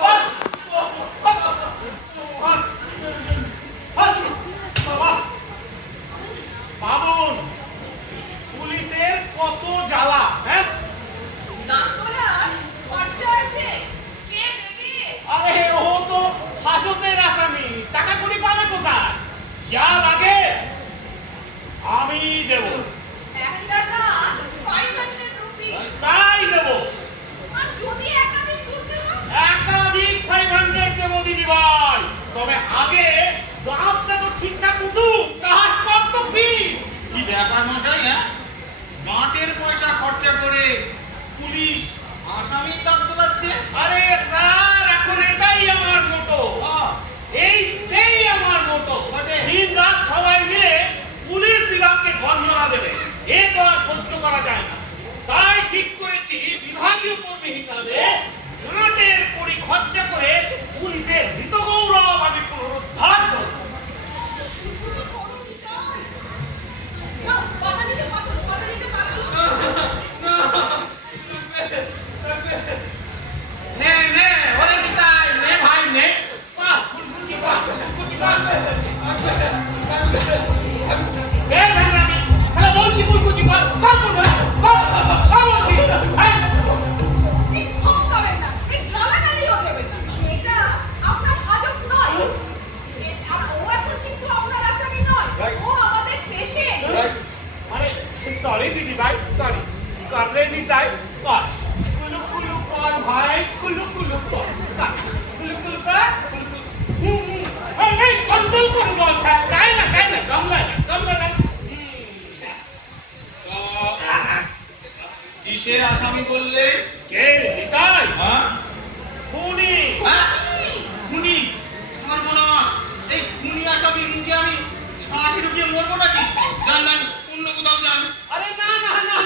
চল। বাবা, বাবুন, পুলিশের কত জ্বালা, হ্যাঁ? না করার খরচা আছে, কে দেবে? আরে ও তো হাজতের আসামি, টাকা কড়ি পাবে কোথায়? যা লাগে আমি দেব, একটা গান 500 রুপি। তাই দেব। আর যদি একাধিক তুলতে হয়? একাধিক 500 দেব দিদি ভাই, তবে আগে দাঁতটা তো ঠিকঠাক উঠুক, তারপর তো ফি। কি ব্যাপার মশাই, হ্যাঁ? গাঁটের পয়সা খরচা করে পুলিশ আসামির দাম তোলাচ্ছে? আরে স্যার, এখন এটাই আমার মোটো, এইটাই আমার মোটো। দিন রাত সবাই মিলে পুলিশ বিভাগকে গঞ্জনা দেবে, এ তো আর সহ্য করা যায় না। তাই ঠিক করেছি বিভাগীয় কর্মী হিসাবে গাঁটের কড়ি খরচা করে পুলিশের হিত গৌরব আমি পুনরুদ্ধার করব। কিছু করো নিতাই। না, বাধা দিতে পারো, বাধা দিতে পারো। নে নে, ওরে নিতাই, নে ভাই নে। এর ভেঙামি তাহলে বলছি কুলকুচি কর বলছি হ্যাঁ এই ধমকাবেন না, এই গালাগালিও দেবেন না। এটা আপনার হাজত নয়। আর ও এখন কিন্তু আপনার আসামি নয়, ও আমাদের পেশেন্ট। আরে সরি দিদি ভাই সরি করলে নিতাই কর কুলু কুলু কর ভাই কুলু কুলু কর কুলু কুলু কর এই কন্ট্রোল কর বল খাই না কামলা না কিসের আসামি বললে? কে নিতাই হ্যাঁ খুনি হ্যাঁ খুনি সর্বনাশ! এই খুনি আসামি নিতে আমি ফাঁসি ঢুকিয়ে মরবো নাকি? যান অন্য কোথাও যান। আরে না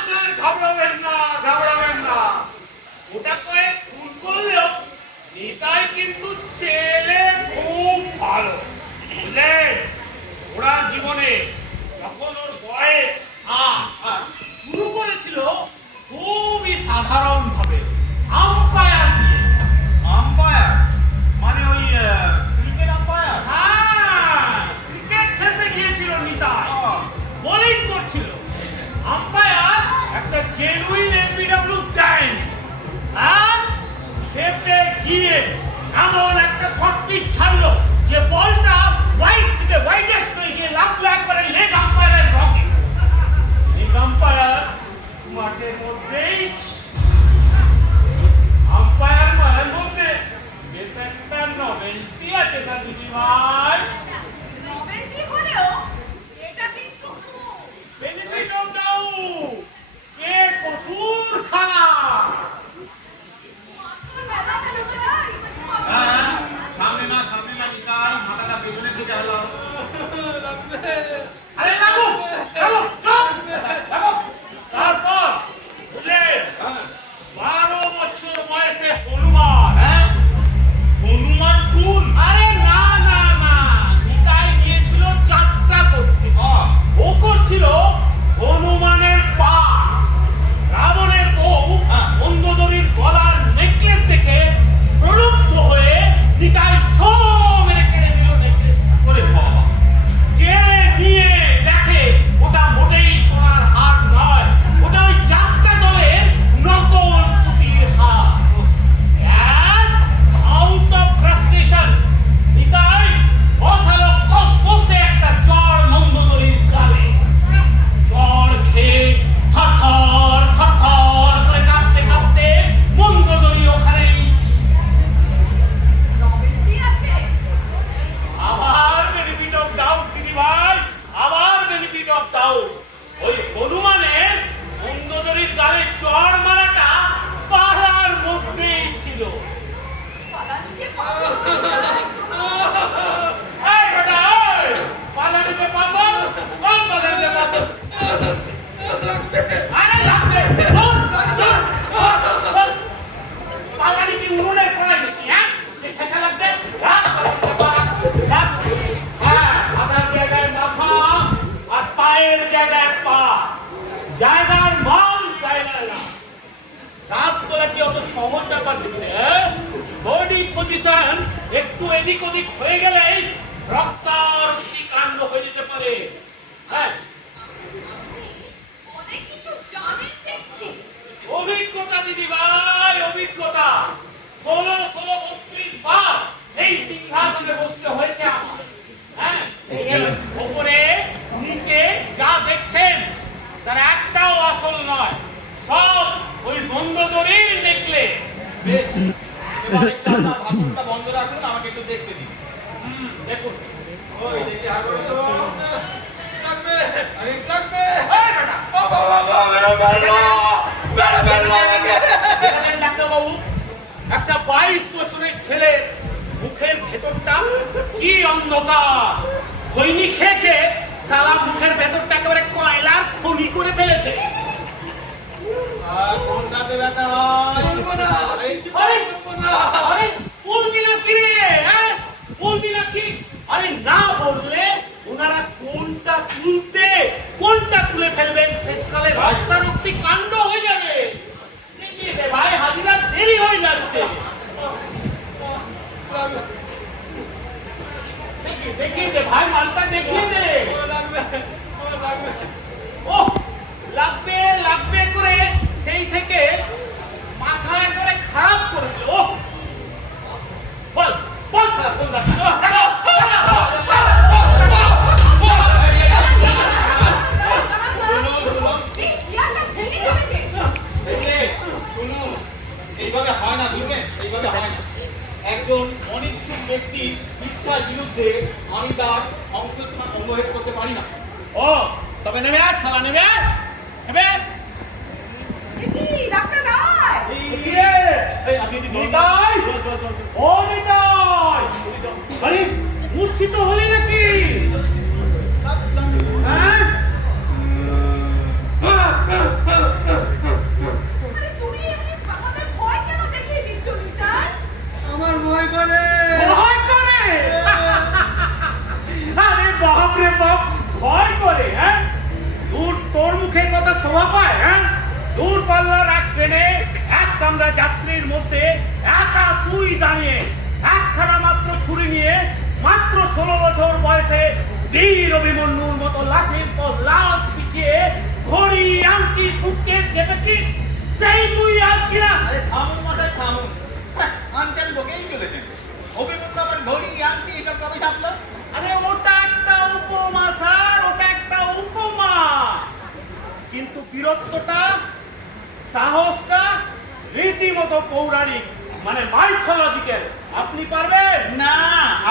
স্যার ঘাবড়াবেন না ওটা কয়েক খুন করলেও নিতাই কিন্তু ছেলে খুব ভালো বুঝলেন ওনার জীবনে যখন ওর বয়স শুরু করেছিল খুবই সাধারণ ভাবে আম্পায়ার দিয়ে আম্পায়ার মানে ওই ক্রিকেট আম্পায়ার? হ্যাঁ ক্রিকেট খেলতে গিয়েছিল নিতাই বোলিং করছিল আম্পায়ার একটা জেনুইন এলবিডব্লিউ দেয়নি আর সেপে গিয়ে এমন একটা শট পিচ ছাড়লো যে বলটা হোয়াইট থেকে হোয়াইটেস্ট হয়ে গিয়ে লাগলো একবারে লেগ আম্পায়ারের রকে লেগ আম্পায়ার মাঠের মধ্যেই আম্পায়ার মাঠের মধ্যে বেশ একটা নভেলটি আছে তার দিদি ভাই নভেলটি হলেও এটা কিন্তু বেনিফিট অফ ডাউট কে কসুর খানা মাথা ব্যথা ঢুকে যায়। হ্যাঁ সামনে না নিতাই মাথাটা পেছনের দিকে হলো। আরে লাগো তারপর বুঝলেন 12 বছর বয়সে হনুমান হ্যাঁ হনুমান খুন? আরে না নিতাই গিয়েছিল যাত্রা করতে ও করছিল হনুমানের পা রাবণের বউ অন্ধদরির গলার নেকলেস দেখে প্রলুব্ধ হয়ে নিতাই ছো মেরে কেড়ে নিল নেকলেসটা করে বাবা! কেড়ে নিয়ে দেখে ওটা মোটেই সোনার হার নয় ওটা ওই যাত্রা দলের নকল পুঁতির হার আউট অফ ফ্রাস্ট্রেশন নিতাই বসালো কসকসে একটা জ্বর মন্দদরির গালে জ্বর খেয়ে থরথর করে কাঁপতে মন্দদরি ওখানেই নভেলটি আছে। আবার বেনিফিট অফ ডাউট দিদি ভাই আবার বেনিফিট অফ ডাউট ওই হনুমানের মন্দদরির গালে চড় মারাটা পাহাড়ার মধ্যেই ছিল পালানিকে এই বেটা এই পালানিতে পাগল কোন পালানিতে পাগল আরে লাগবে পালানি কি উনুনে পড়াই নাকি হ্যাঁ যে ছেঁচা লাগবে হ্যাঁ মাথার জায়গায় মাথা আর পায়ের জায়গায় পা জায়গার মান জায়গায় না রাত তোলা কি অত সহজ ব্যাপার দেখলে বডি পজিশন একটু এদিক ওদিক হয়ে গেলেই রক্তারক্তি কাণ্ড হয়ে যেতে পারে হ্যাঁ অনেক কিছু জানেন দেখছি। অভিজ্ঞতা দিদি ভাই অভিজ্ঞতা 16 বার এই সিংহাসনে বসতে হয়েছে আমার হ্যাঁ উপরে নিচে যা দেখছেন তার একটাও আসল নয় সব ওই মন্দদরির নেকলেস বেশ, এবার একটু আপনার ভাষণটা বন্ধ রাখুন, আমাকে একটু দেখতে দিন। দেখুন ওই দেখি আগে তো এই বেটা দেখেন ডাক্তারবাবু একটা 22 বছরের ছেলের মুখের ভেতরটা কি অন্ধকার খৈনি খেয়ে সারা মুখের ভেতরটা একেবারে কয়লার খনি করে ফেলেছে কোনটাতে ব্যথা হয়? আরে বলবি না কি রে হ্যাঁ বলবি না কি আরে না বললে ওনারা কোনটা তুলতে কোনটা তুলে ফেলবেন শেষকালে রক্তারক্তি কাণ্ড হয়ে যাবে দেখি রে ভাই হাজিরা দেরি হয়ে যাচ্ছে দেখিয়ে দে ভাই, মালটা দেখিয়ে দে। লাগবে লাগবে। ও লাগবে লাগবে করে সেই থেকে মাথা একেবারে খারাপ করে দিল। ও বল বল সারা কোন এই চেয়ারটা ভেঙে যাবে যে। এই যে, শুনুন, এইভাবে হয় না বুঝলেন, এইভাবে হয় না। একজন অনিচ্ছুক ব্যক্তির ইচ্ছার বিরুদ্ধে আমি তার অঙ্গচ্ছান অঙ্গহেদ করতে পারি না। ও তবে নেমে আস, শালা নেমে আস, নেমে আস। কি ডাক্তার রায়? এই আপনি একটু জল নিতাই! জল, জল, জল, জল। ও নিতাই! আরে মূর্ছিত হলি নাকি? হ্যাঁ? আরে তুমি এমনি আমাদের ভয় কেন দেখিয়ে দিচ্ছ নিতাই? আমার ভয় করে। ভয় করে? আরে বাপ রে বাপ, ভয় করে? হ্যাঁ, দূর তোর মুখে কথা শোভা পায়? হ্যাঁ, দূর পাল্লার এক ট্রেনে এক কামরা যাত্রীর মধ্যে একা তুই দাঁড়িয়ে একখানা মাত্র ছুরি নিয়ে মাত্র 16 বছর বয়সে বীর অভিমন্যুর মতো লাশের পর লাশ পিছিয়ে ঘড়ি আংটি সুটকেস চেপেছিস, সেই তুই আজ কিনা? আরে থামুন মাথায় থামুন। আনচান বকেই চলেছেন। অভিমন্যু আবার ঘড়ি আংটি এসব কবে ছাপলো? আরে ওটা একটা উপমা স্যার, ওটা একটা উপমা, কিন্তু বীরত্বটা সাহসটা রীতিমতো পৌরাণিক, মানে মাইথোলজিক্যাল। আপনি পারবেন? না,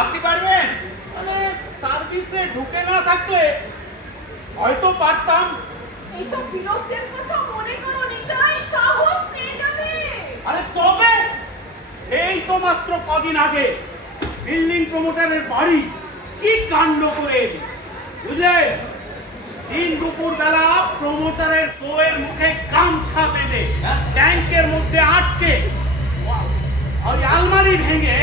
আপনি পারবেন? মানে সার্ভিসে ঢুকে না থাকলে হয়তো পারতাম। এইসব বিরোধের কথা মনে করো নিতাই, সাহস পেয়ে যাবে। আরে তবে এই তো মাত্র কদিন আগে বিল্ডিং প্রমোটারের বাড়ি কি কাণ্ড করে এলি, বুঝলে? দিন দুপুর বেলা প্রমোটারের বউয়ের মুখে গামছা বেঁধে ট্যাঙ্কের মধ্যে আটকে ওই আলমারি ভেঙে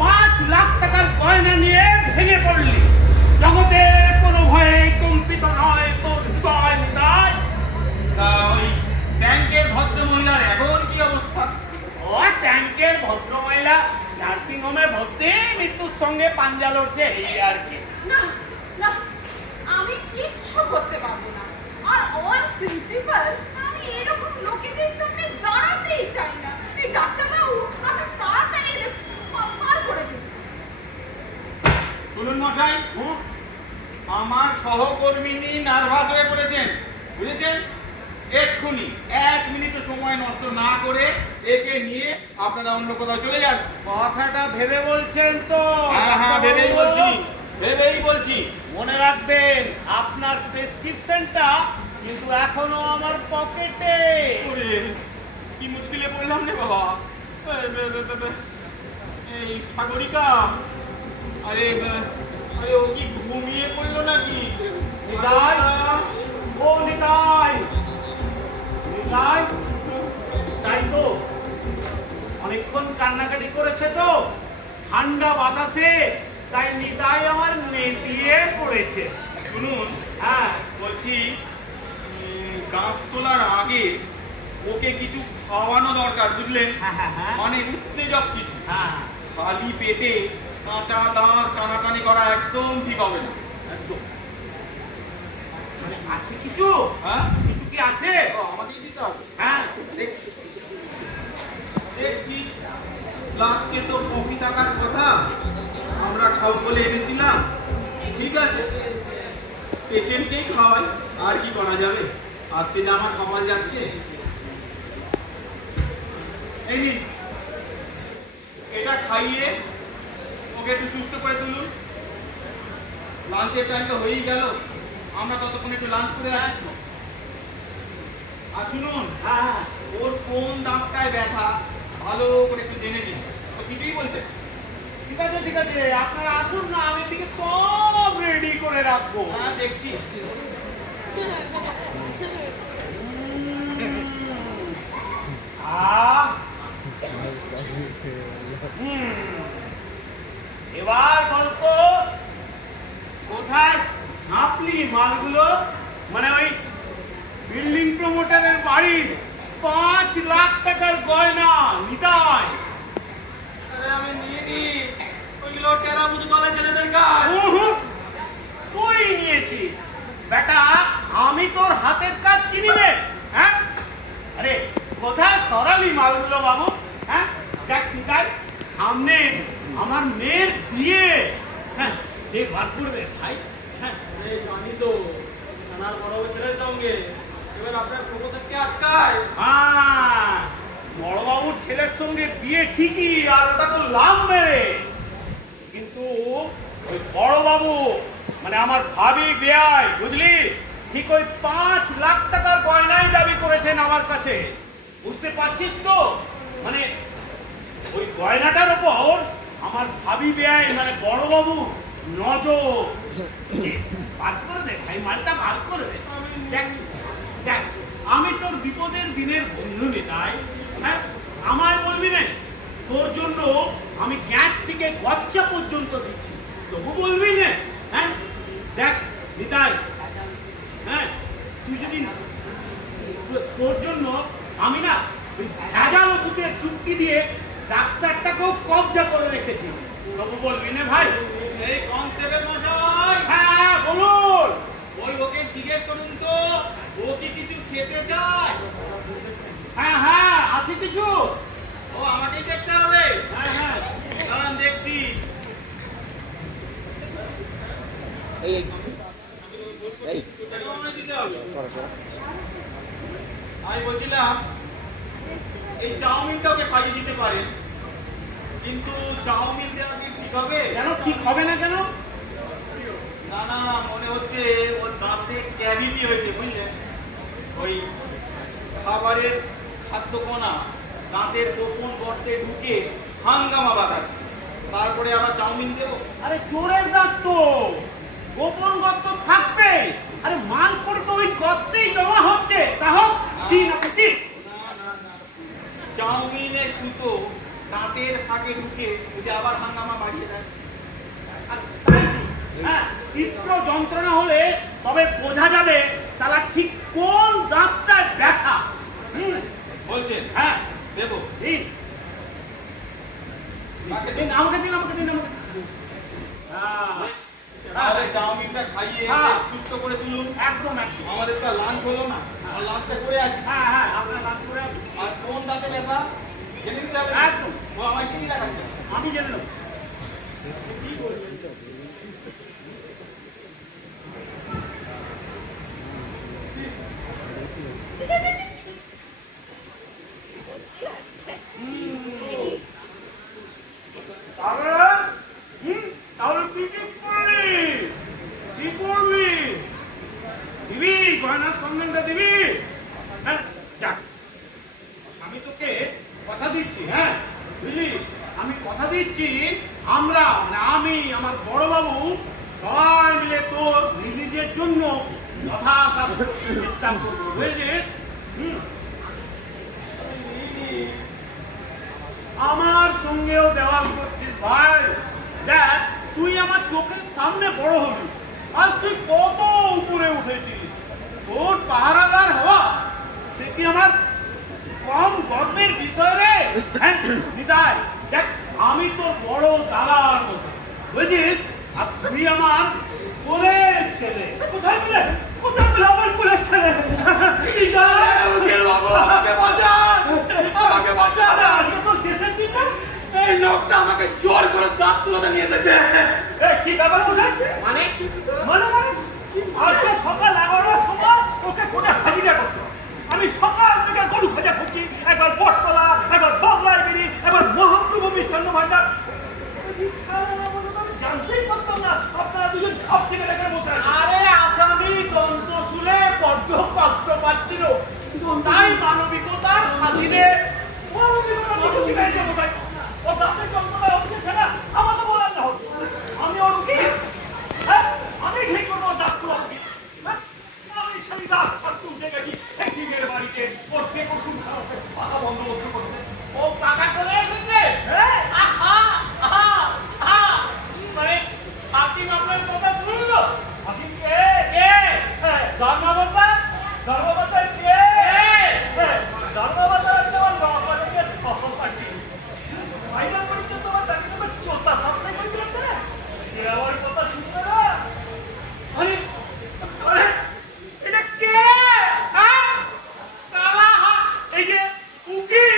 5 লাখ টাকার গয়না নিয়ে ভেঙে পড়লি। জগতের কোনো ভয়ে কম্পিত নয় তোর হৃদয় নিতাই। তা ওই ব্যাংকের ভদ্র মহিলার এখন কি অবস্থা? ও ট্যাঙ্কের ভদ্র মহিলা নার্সিং হোমে ভর্তি, মৃত্যুর সঙ্গে পাঞ্জা লড়ছে, এই আর কি। না না, আমি কিচ্ছু করতে পারবো না। আর অন প্রিন্সিপাল আমি এরকম লোকেদের সামনে দাঁড়াতেই চাই না। এই ডাক্তারবাবু আপনি তাড়াতাড়ি এদের পার করে দিন। শুনুন মশাই, আমার সহকর্মিনী নার্ভাস হয়ে পড়েছেন, বুঝেছেন? এক্ষুনি 1 মিনিটও সময় নষ্ট না করে একে নিয়ে আপনারা অন্য কোথাও চলে যান। কথাটা ভেবে বলছেন তো? হ্যাঁ হ্যাঁ, ভেবেই বলছি, ভেবেই বলছি। মনে রাখবেন আপনার প্রেসক্রিপশনটা কিন্তু এখনো আমার পকেটে। ওরে, কি মুশকিলে পড়লাম রে বাবা। এই সাগরিকা, আরে আরে ও কি ঘুমিয়ে পড়লো নাকি? নিতাই, ও নিতাই, নিতাই, তাই তো অনেকক্ষণ কান্নাকাটি করেছে তো ঠান্ডা বাতাসে, তাই নিতাই আমার নেতিয়ে পড়েছে। শুনুন, হ্যাঁ বলছি গাছ তোলার আগে ওকে কিছু খাওয়ানো দরকার, বুঝলেন? হ্যাঁ হ্যাঁ হ্যাঁ মানে উত্তেজক কিছু। হ্যাঁ খালি পেটে কাঁচা দাঁত টানাটানি করা একদম ঠিক হবে না। একদম। মানে আছে কিছু? হ্যাঁ, কিছু কি আছে? আমাকেই দিতে হবে। হ্যাঁ দেখছি লাস্টে তো কফি থাকার কথা, আমরা খাবো বলে এনেছিলাম। ঠিক আছে, পেশেন্টকেই খাওয়াই, আর কি করা যাবে? আজকে যে আমার খাবার যাচ্ছে। এই নিন, এটা খাইয়ে ওকে একটু সুস্থ করে তুলুন। লাঞ্চের টাইম তো হয়েই গেল, আমরা ততক্ষণ একটু লাঞ্চ করে আসবো। আর শুনুন, হ্যাঁ ওর কোন দাঁতটায় ব্যথা ভালো করে একটু জেনে নিস। তো কিছুই বলছে? ঠিক আছে ঠিক আছে, আপনারা আসুন না, আমি এদিকে সব রেডি করে রাখবো। হ্যাঁ, দেখছি। আহ, এবার বলতো কোথায় ছাপলি মালগুলো? মানে ওই বিল্ডিং প্রমোটারের বাড়ির 5 লাখ টাকার গয়না নিতাই। আরে আমি নিয়ে নি, ওইগুলো টেরা বুঝি দলে ছেলেদের গায়ে। সরালি মালগুলো বাবু? হ্যাঁ দেখ নিতাই, সামনে আমার মেয়ের বিয়ে। হ্যাঁ দেখ বার করে দে ভাই। হ্যাঁ এই জানি তো থানার বড় ছেলের সঙ্গে এবার আপনার প্রপোজালকে আটকায়। হ্যাঁ বড়বাবুর ছেলের সঙ্গে বিয়ে ঠিকই, আর ওটা তো লাভ মেরে। কিন্তু ওই বড়বাবু মানে আমার ভাবি বেয়াই, বুঝলি, ঠিক ওই 5 লাখ টাকার গয়নাই দাবি করেছেন আমার কাছে। বুঝতে পারছিস তো? মানে ওই গয়নাটার ওপর আমার ভাবি বেয়াই মানে বড়বাবু নজর। বার করে দে ভাই, মালটা বার করে দে। দেখ দেখ, আমি তোর বিপদের দিনের বন্ধু নিতাই। হ্যাঁ আমায় বলবি না, তোর জন্য আমি গ্যাট থেকে গচ্চা পর্যন্ত দিচ্ছি, তবু বলবি না? হ্যাঁ দেখ নিতাই, হ্যাঁ তুই যদি তোর জন্য আমি না ওই ভেজাল ওষুধের চুক্তি দিয়ে ডাক্তারটাকেও কবজা করে রেখেছি, তবু বলবি না ভাই? এই কনস্টেবল মশাই, হ্যাঁ বলুন। ওকে জিজ্ঞেস করুন তো ও কি কিছু খেতে চায়? হ্যাঁ হ্যাঁ আছে কিছু। ও আমাকেই দেখতে হবে। হ্যাঁ হ্যাঁ দাঁড়ান দেখছি। এটাকে আমায় দিতে হবে। আমি বলছিলাম এই চাউমিনটা ওকে খাইয়ে দিতে পারেন, কিন্তু চাউমিন দেওয়া কি ঠিক হবে? কেন ঠিক হবে না কেন? না না, মনে হচ্ছে ওর দাঁতে ক্যাভিটি হয়েছে, বুঝলেন? ওই খাবারের খাদ্যকণা দাঁতের গোপন গর্তে ঢুকে হাঙ্গামা বাঁধাচ্ছে, তারপরে আবার চাউমিন দেবো? আরে চোরের দাঁত তো গোপন গর্ত থাকবে। আরে মাল করে তো ওই গর্তেই জমা হচ্ছে, তা হোক দিন আপনি দিন। না না না, চাউমিনের সুতো দাঁতের ফাঁকে ঢুকে যদি আবার হাঙ্গামা বাড়িয়ে দেয়। আর তাই দিন। হ্যাঁ তীব্র যন্ত্রণা হলে তবে বোঝা যাবে সালা ঠিক কোন দাঁতটায় ব্যথা। বলছেন হ্যাঁ দেবো? দিন কাকে দিন, দেবো? আমাকে দিন, আমাকে দিন, আমাকে দিন। হ্যাঁ তাহলে চাউমিনটা খাইয়ে হ্যাঁ। সুস্থ করে তুলুন। একদম একদম। আমাদের তো লাঞ্চ হলো না, আর লাঞ্চটা করে আসি। হ্যাঁ হ্যাঁ আপনার কাজ করে আসুন। আর কোন দাঁতে ব্যথা জেনে নিতে হবে। একদম। ও আমায় কি দেখাচ্ছে? আমি জেনে নেব। তাহলে তুই কি করলি? কি করবি? দিবি গয়নার সন্ধানটা দিবি? হ্যাঁ যাক, আমি তোকে কথা দিচ্ছি। হ্যাঁ বুঝলি, আমি কথা দিচ্ছি, আমরা মানে আমি আমার বড়বাবু সবাই মিলে তোর রিলিজের জন্য যথাসাধ্য চেষ্টা করবো, বুঝলি? আমার সঙ্গেও দেওয়াল করছিস ভাই। দেখ তুই আমার চোখের সামনে বড় হবি, আজ তুই কত উপরে উঠেছিস। তোর পাহারাদার হওয়া সে কি আমার কম গর্বের বিষয় রে? হ্যাঁ নিতাই, দেখ আমি তোর বড় দাদার মতো, বুঝিস, আর তুই আমার কোলের ছেলে। কোথায় বলে? কোথায় বলে আমার কোলের ছেলে? উকিল বাবু, আমাকে বাঁচান, আমাকে বাঁচান। আজকে তোর দেশের দিন না? এই লোকটা আমাকে জোর করে দাঁত তুলাতে নিয়ে এসেছে। কি ব্যাপার মশাই? মানে মানে মানে আজকে সকাল 11টার সময় ওকে কোর্টে হাজিরা করতে হবে। আমি সকাল থেকে গরু খোঁজা করছি, একবার বটতলা, একবার বগলাইগিরি, একবার মহাপ্রভু মিষ্টান্ন ভান্ডার। জানতেই পারতাম না আপনারা দুজন সব থেকে রেখে বসে আছেন। আরে আসামি দন্তশুলে বড্ড কষ্ট পাচ্ছিল, তাই মানবিকতার খাতিরে। মানবিকতা তো ঠিক আছে মশাই, ও দাঁতের যন্ত্রণা হচ্ছে সেটা আমাকে বলার না হচ্ছে। আমি ওর উকিল, হ্যাঁ আমি ঠিক করবো দাঁত তোলা উকিল। আমি সেই ডাক্তার তুলতে গেছি একদিনের বাড়িতে, ওর পেট ওষুধ খাওয়াতে পাকা বন্দোবস্ত করতে। ও পাকা করে এসেছে। হ্যাঁ মানে হাকিম আপনার কথা শুনলো? হাকিম কে? কে? ধর্মবতা? ধর্মবতা কে? ধর্মবতা হচ্ছে আমার নকলের সহপাঠী। ফাইনাল পরীক্ষা তোমার তাকে তোমার চোদ্দা সপ্তাহে করেছিলাম না, সে আমার কথা শুনবে না। আরে আরে এটা কে? হ্যাঁ সালা এই যে উকিল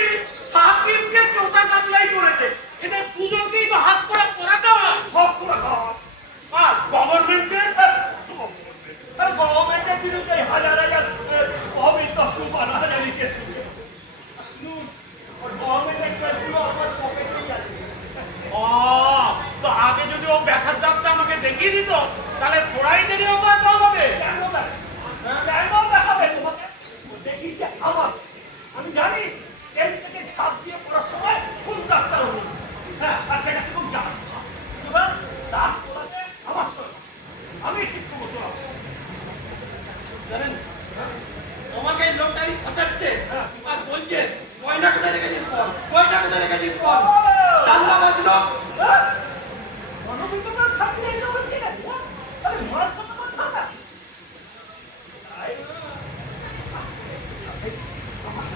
দেখিয়ে দিত তাহলে থোড়াই দেরি হতো এত হবে। কেন দেখাবে তোমাকে? দেখিয়েছে আমার। আমি জানি এর থেকে ঝাঁপ দিয়ে পড়ার সময় কোন ডাক্তার হলো। হ্যাঁ, আচ্ছা এটা খুব জানা। এবার দাঁত পড়াতে আমার সঙ্গে আমি ঠিক মতো জানেন তোমাকে এই লোকটাই ফটাচ্ছে আর বলছে কয়টা কোথায় রেখেছিস বল, কয়টা কোথায় রেখেছিস বল। দাঙ্গা বাজলো। অনভিজ্ঞতার খাতিরে এসব হচ্ছে না। আরে মার সাথে কথা না।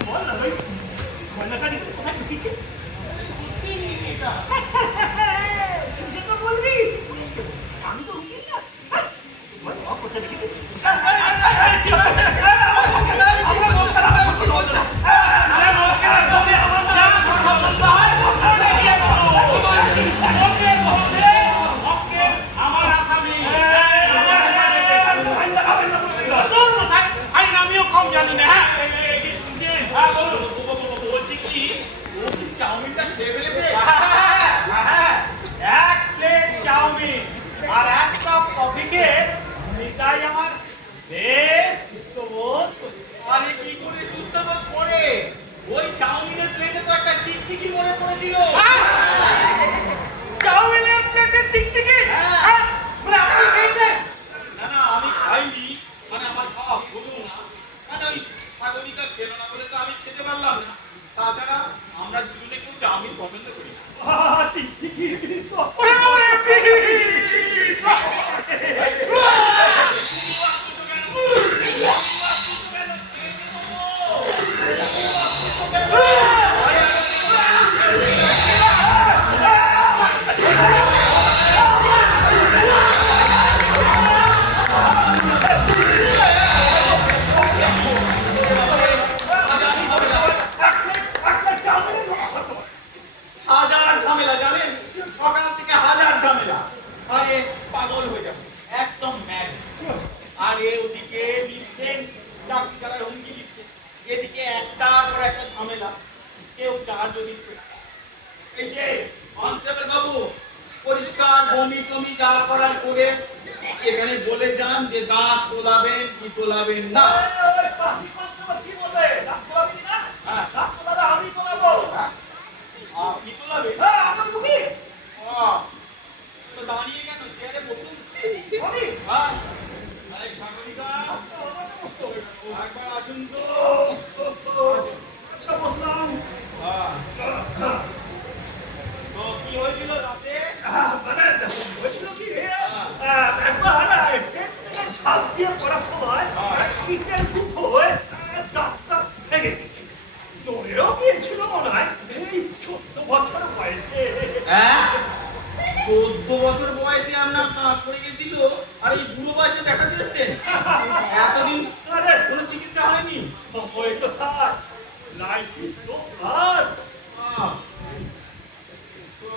বল না ভাই, ময়নাকাটি কোথায় ঢুকেছিস? সেটা বলবি পুলিশকে। আমি তো উকিল না। কোথায় রেখেছিস? আমার আসামি তোর মশাই আইন আমিও কম জানি না। হ্যাঁ বলছি কি ও কি চাউমিনটা খেয়ে ফেলেছে? এক প্লেট চাউমিন আর এক কাপ কফি খেয়ে নিতাই আমার বেশ সুস্থ বোধ করছে। আরে কি করে সুস্থ বোধ করে? ওই চাউমিনের প্লেটে তো একটা টিকটিকি মরে পড়েছিল। চাউমিনের প্লেটের টিকটিকি হ্যাঁ। মানে আপনি খেয়েছেন? না না আমি খাইনি, মানে আমার খাওয়া হলো না, মানে ওই ছাগলিকা খেলো না বলে তো আমি খেতে পারলাম না। তাছাড়া আমরা দুজনে কেউ চাউমিন পছন্দ করি না। ওরে ওরে হাজার ঝামেলা জানেন, সকাল থেকে হাজার ঝামেলা। আরে পাগল হয়ে যাবে, একদম ম্যাড। আরে ওদিকে মিসেন চাকরি ছাড়ার হুমকি দিচ্ছে, এদিকে একটা করে একটা ঝামেলা, কেউ চার্জও দিচ্ছে না। এই যে কনস্টেবল বাবু, পরিষ্কার বমি টমি যা করার করে এখানে বলে যান যে দাঁত তোলাবেন কি তোলাবেন না। হ্যাঁ। আপনি তোলাবেন? তো দাঁড়িয়ে কেন, চেয়ারে বসুন। হ্যাঁ। আরে সাগরিকা, একবার আসুন তো। হ্যাঁ। তো কি হয়েছিল রাতে? হ্যাঁ, 14 বছর বয়সে আপনার কাঁধ পড়ে গেছিল আর এই বুড়ো বয়সে দেখা দিচ্ছেন? এতদিন কোনো চিকিৎসা হয়নি? আহ, তো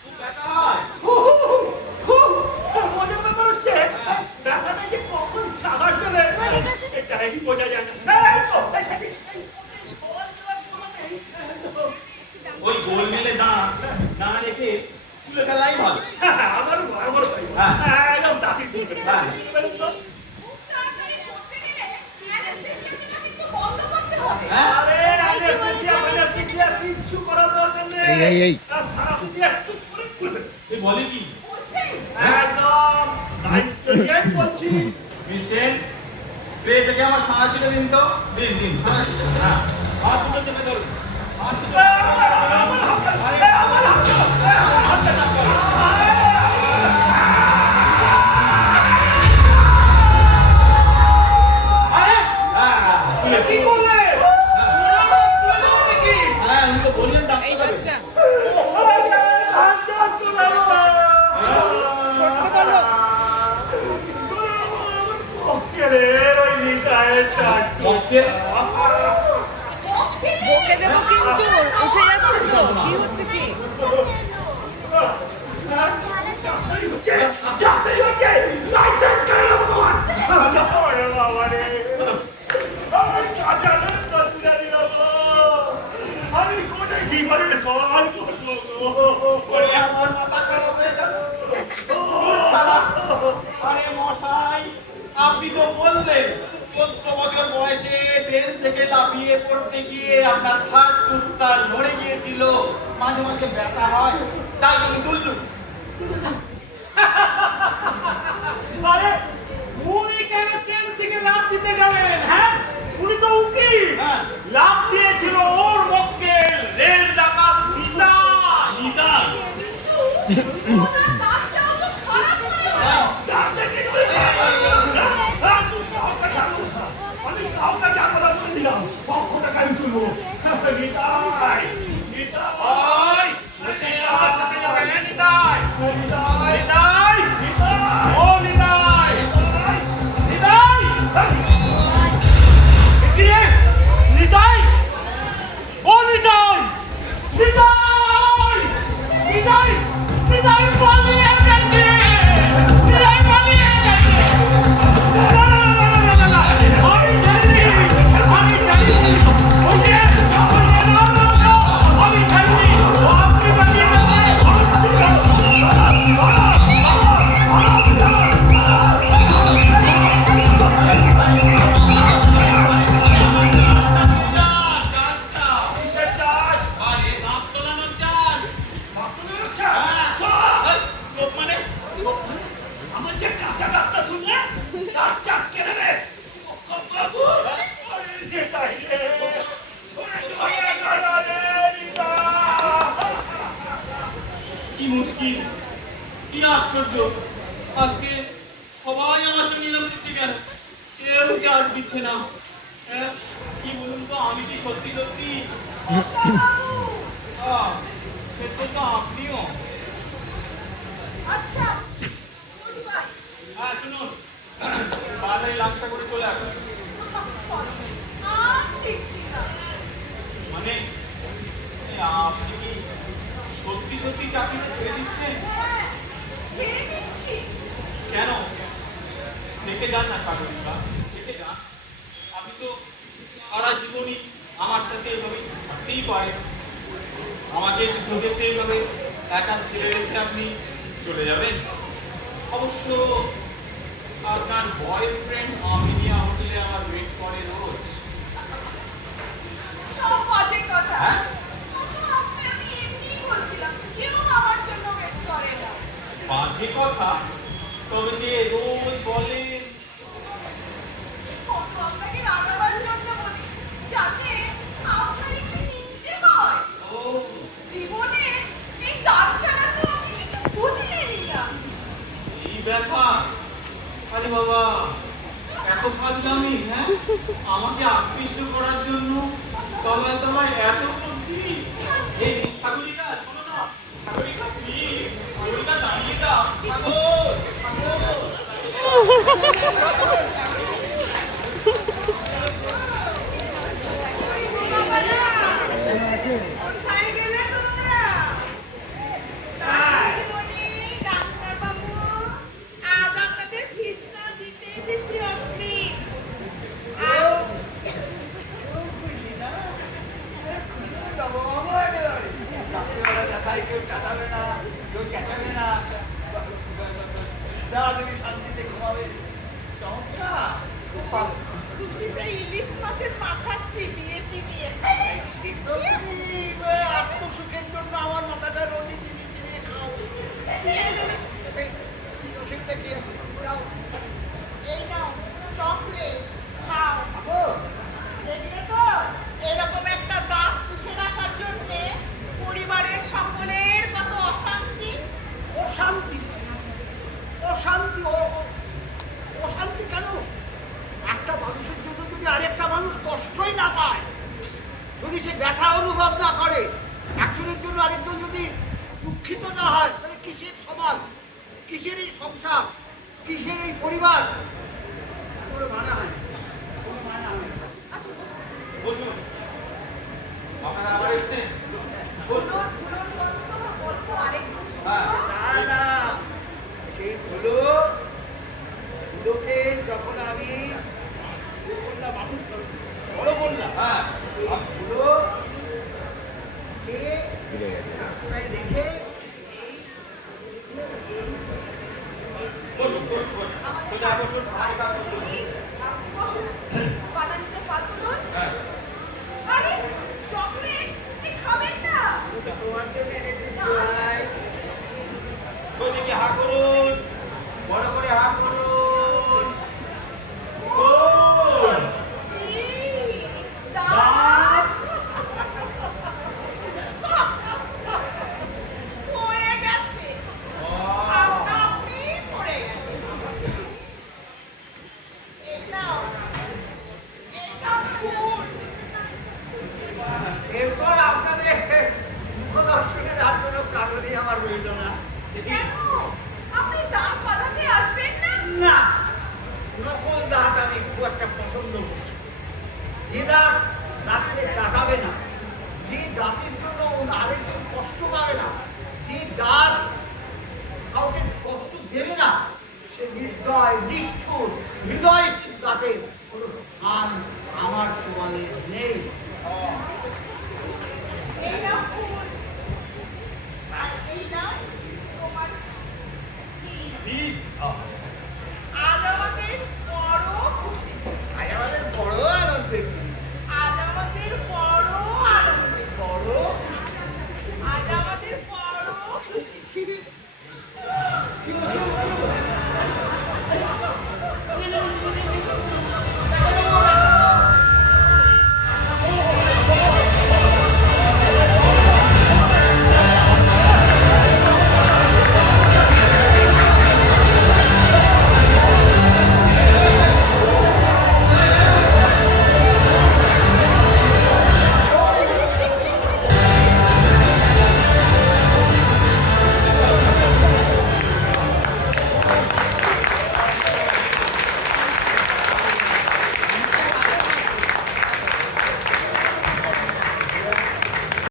খুব ব্যথা হয়? ওই গোল মেলে দাঁত না রেখে তুলে ফেলাই ভালো। হ্যাঁ। এই তুই বলি কি মিসেন, ট্রে থেকে আমার সারা ছিটে দিন তো। দিন দিন সারা ছিটে। হ্যাঁ, হাত দুটো চেপে ধরুন, হাত দুটো। কি করলে? হ্যাঁ, উনি তো বললেন এই ডাক্তার। বাচ্চা সত্যি বলো, বকে দেবো কিন্তু উঠে যাচ্ছে তো, কি হচ্ছে কি? আমি কোথায় কি করে সওয়াল করবো? আমার মাথা খারাপ হয়ে যাবে। আরে মশাই, আপনি তো বললেন 14 বছর বয়সে ট্রেন থেকে লাফিয়ে পড়তে গিয়ে আপনার হাত টুকটা নড়ে গিয়েছিল, মাঝে মাঝে ব্যথা হয়, তাই আমি দুললু। আরে উনি কেন ট্রেন থেকে লাফ দিতে যাবেন? হ্যাঁ, উনি তো উকিল। হ্যাঁ। লাফ দিয়েছিল ওর মক্কেল রেল ডাকাত নিতা। নিতা ওনার দাঁতটাও তো খারাপ হয়ে গেল। আমি কাউকে যা কথা বলেছিলাম সব টাকা আমি তুলবো। নিতাই নিতাই নিতাই সাথে যাবে না নিতাই নিতাই নিতাই ও নিতাই নিতাই কি রে নিতাই ও নিতাই নিতাই নিতাই নিতাই পালিয়ে গেছে নিতাই পালিয়ে গেছে। আমি জানি ওই যে আমি জানি আপনি পালিয়ে গেছে। কিসের চার্জ? আরে দাঁত তোলানোর চাল। চোখ মানে আমার যে কাঁচা ডাক্তার শুনলে তার চার্জ কেন রে? বাবু আরে যেটাই রে ওরে জয়া গলা রে নিতা। কি মুশকিল, কি আশ্চর্য, আজকে সবাই আমার সঙ্গে নিলাম দিচ্ছে কেন, কেউ চার্জ দিচ্ছে না। হ্যাঁ, কি বলুন তো, আমি কি সত্যি সত্যি সে তো আপনিও। আচ্ছা, গুডবাই। হ্যাঁ শুনুন, তাড়াতাড়ি লাঞ্চটা করে চলে আসুন। আর দেখছি না। মানে আপনি কি সত্যি সত্যি চাকরিটা ছেড়ে দিচ্ছেন? হ্যাঁ, ছেড়ে দিচ্ছি। কেন? থেকে যান না সাগরিকা, থেকে যান। আপনি তো সারা জীবনই আমার সাথে এভাবে থাকতেই পারেন। আমাকে প্রজেক্টে এইভাবে একা ছেড়ে রেখে আপনি চলে যাবেন? অবশ্য আপনার বয়ফ্রেন্ড আমিনিয়া হোটেলে আমার ওয়েট করে রোজ। সব বাজে কথা। হ্যাঁ? আমি এমনিই বলছিলাম, কেউ আমার জন্য ওয়েট করে না। বাজে কথা? তবে যে রোজ বলে কত আপনাকে রাগাবার জন্য বলি, যাতে আপনার একটু নিচে হয়। ও জীবনে এই দাঁত ছাড়া তো আপনি কিছু বুঝলেনই না। এই ব্যাপার। আরে বাবা, এত ফাজলামি! হ্যাঁ, আমাকে আকৃষ্ট করার জন্য তলায় তলায় এত বুদ্ধি। এই সাগরিকা, শোনো না, সাগরিকা প্লিজ, সাগরিকা দাঁড়িয়ে দাও। সাগর, কোথায় গেলে তোমরা? তাড়াতাড়ি ডাক্তারবাবু, আজ আপনাদের ফিসটা দিতে এসেছি অগ্রিম। কেউ কাটাবে না, কেউ চেঁচাবে না, যা তুমি শান্তিতে ঘুমাবে। চমৎকার। খুশিতে ইলিশ মাছের মাথা চিবিয়ে চিবিয়ে আত্মসুখের জন্য আমার মাথাটা রোদে চিবিয়ে চিবিয়ে খাও। এই ওষুধটা কি আছে? যাও। এই নাও চকলেট, খাও। খাবো? দেখলে তো, এরকম একটা দাঁত পুষে রাখার জন্য পরিবারের সকলের কত অশান্তি। অশান্তি, অশান্তি, অশান্তি কেন? একটা মানুষের জন্য যদি আরেকটা মানুষ কষ্টই না পায়, যদি সে ব্যথা অনুভব না করে, একজনের জন্য আরেকজন যদি দুঃখিত না হয়, তাহলে কিসের সমাজ, কিসের এই সংসার, কিসের এই পরিবার? কোনো মানা হয় না, কোনো মানা হয় না। বসুন। আপনারা আবার এসছেন? বসুন। হ্যাঁ, না না, সেই ধুলোকে যখন আমি বললাম মানুষ বড় বললাম, হ্যাঁ, ধুলোকে রাস্তায় রেখে বসুন। সোজা বসুন, হাতে কাজ করুন। বসুন, বাদানিতে পা তুলুন। হ্যাঁ। আরে, চকলেট, এই খাবেন না? তোমার জন্য এনেছি ভাই। ওইদিকে হা করুন, বড় করে হা করুন। গোল। এই, দাঁত। পড়ে গেছে। আপনি পড়ে গেছেন। এই নাও। এই নাও ফুল। এরপর আপনাদের মুখদর্শনের আর কোনো কারণই আমার রইল না। কেন? আপনি দাঁত বাঁধাতে আসবেন না? না, নকল দাঁত আমি খুব একটা পছন্দ করি না। যে দাঁত রাত্রে কাটাবে না, যে দাঁতের জন্য আরেকজন কষ্ট পাবে না, যে দাঁত কাউকে কষ্ট দেবে না, সে নির্দয় নিষ্ঠুর হৃদয়হীন দাঁতের কোনো স্থান আমার চোয়ালে নেই। এই নাও ফুল। আর এই নাও তোমার দিস।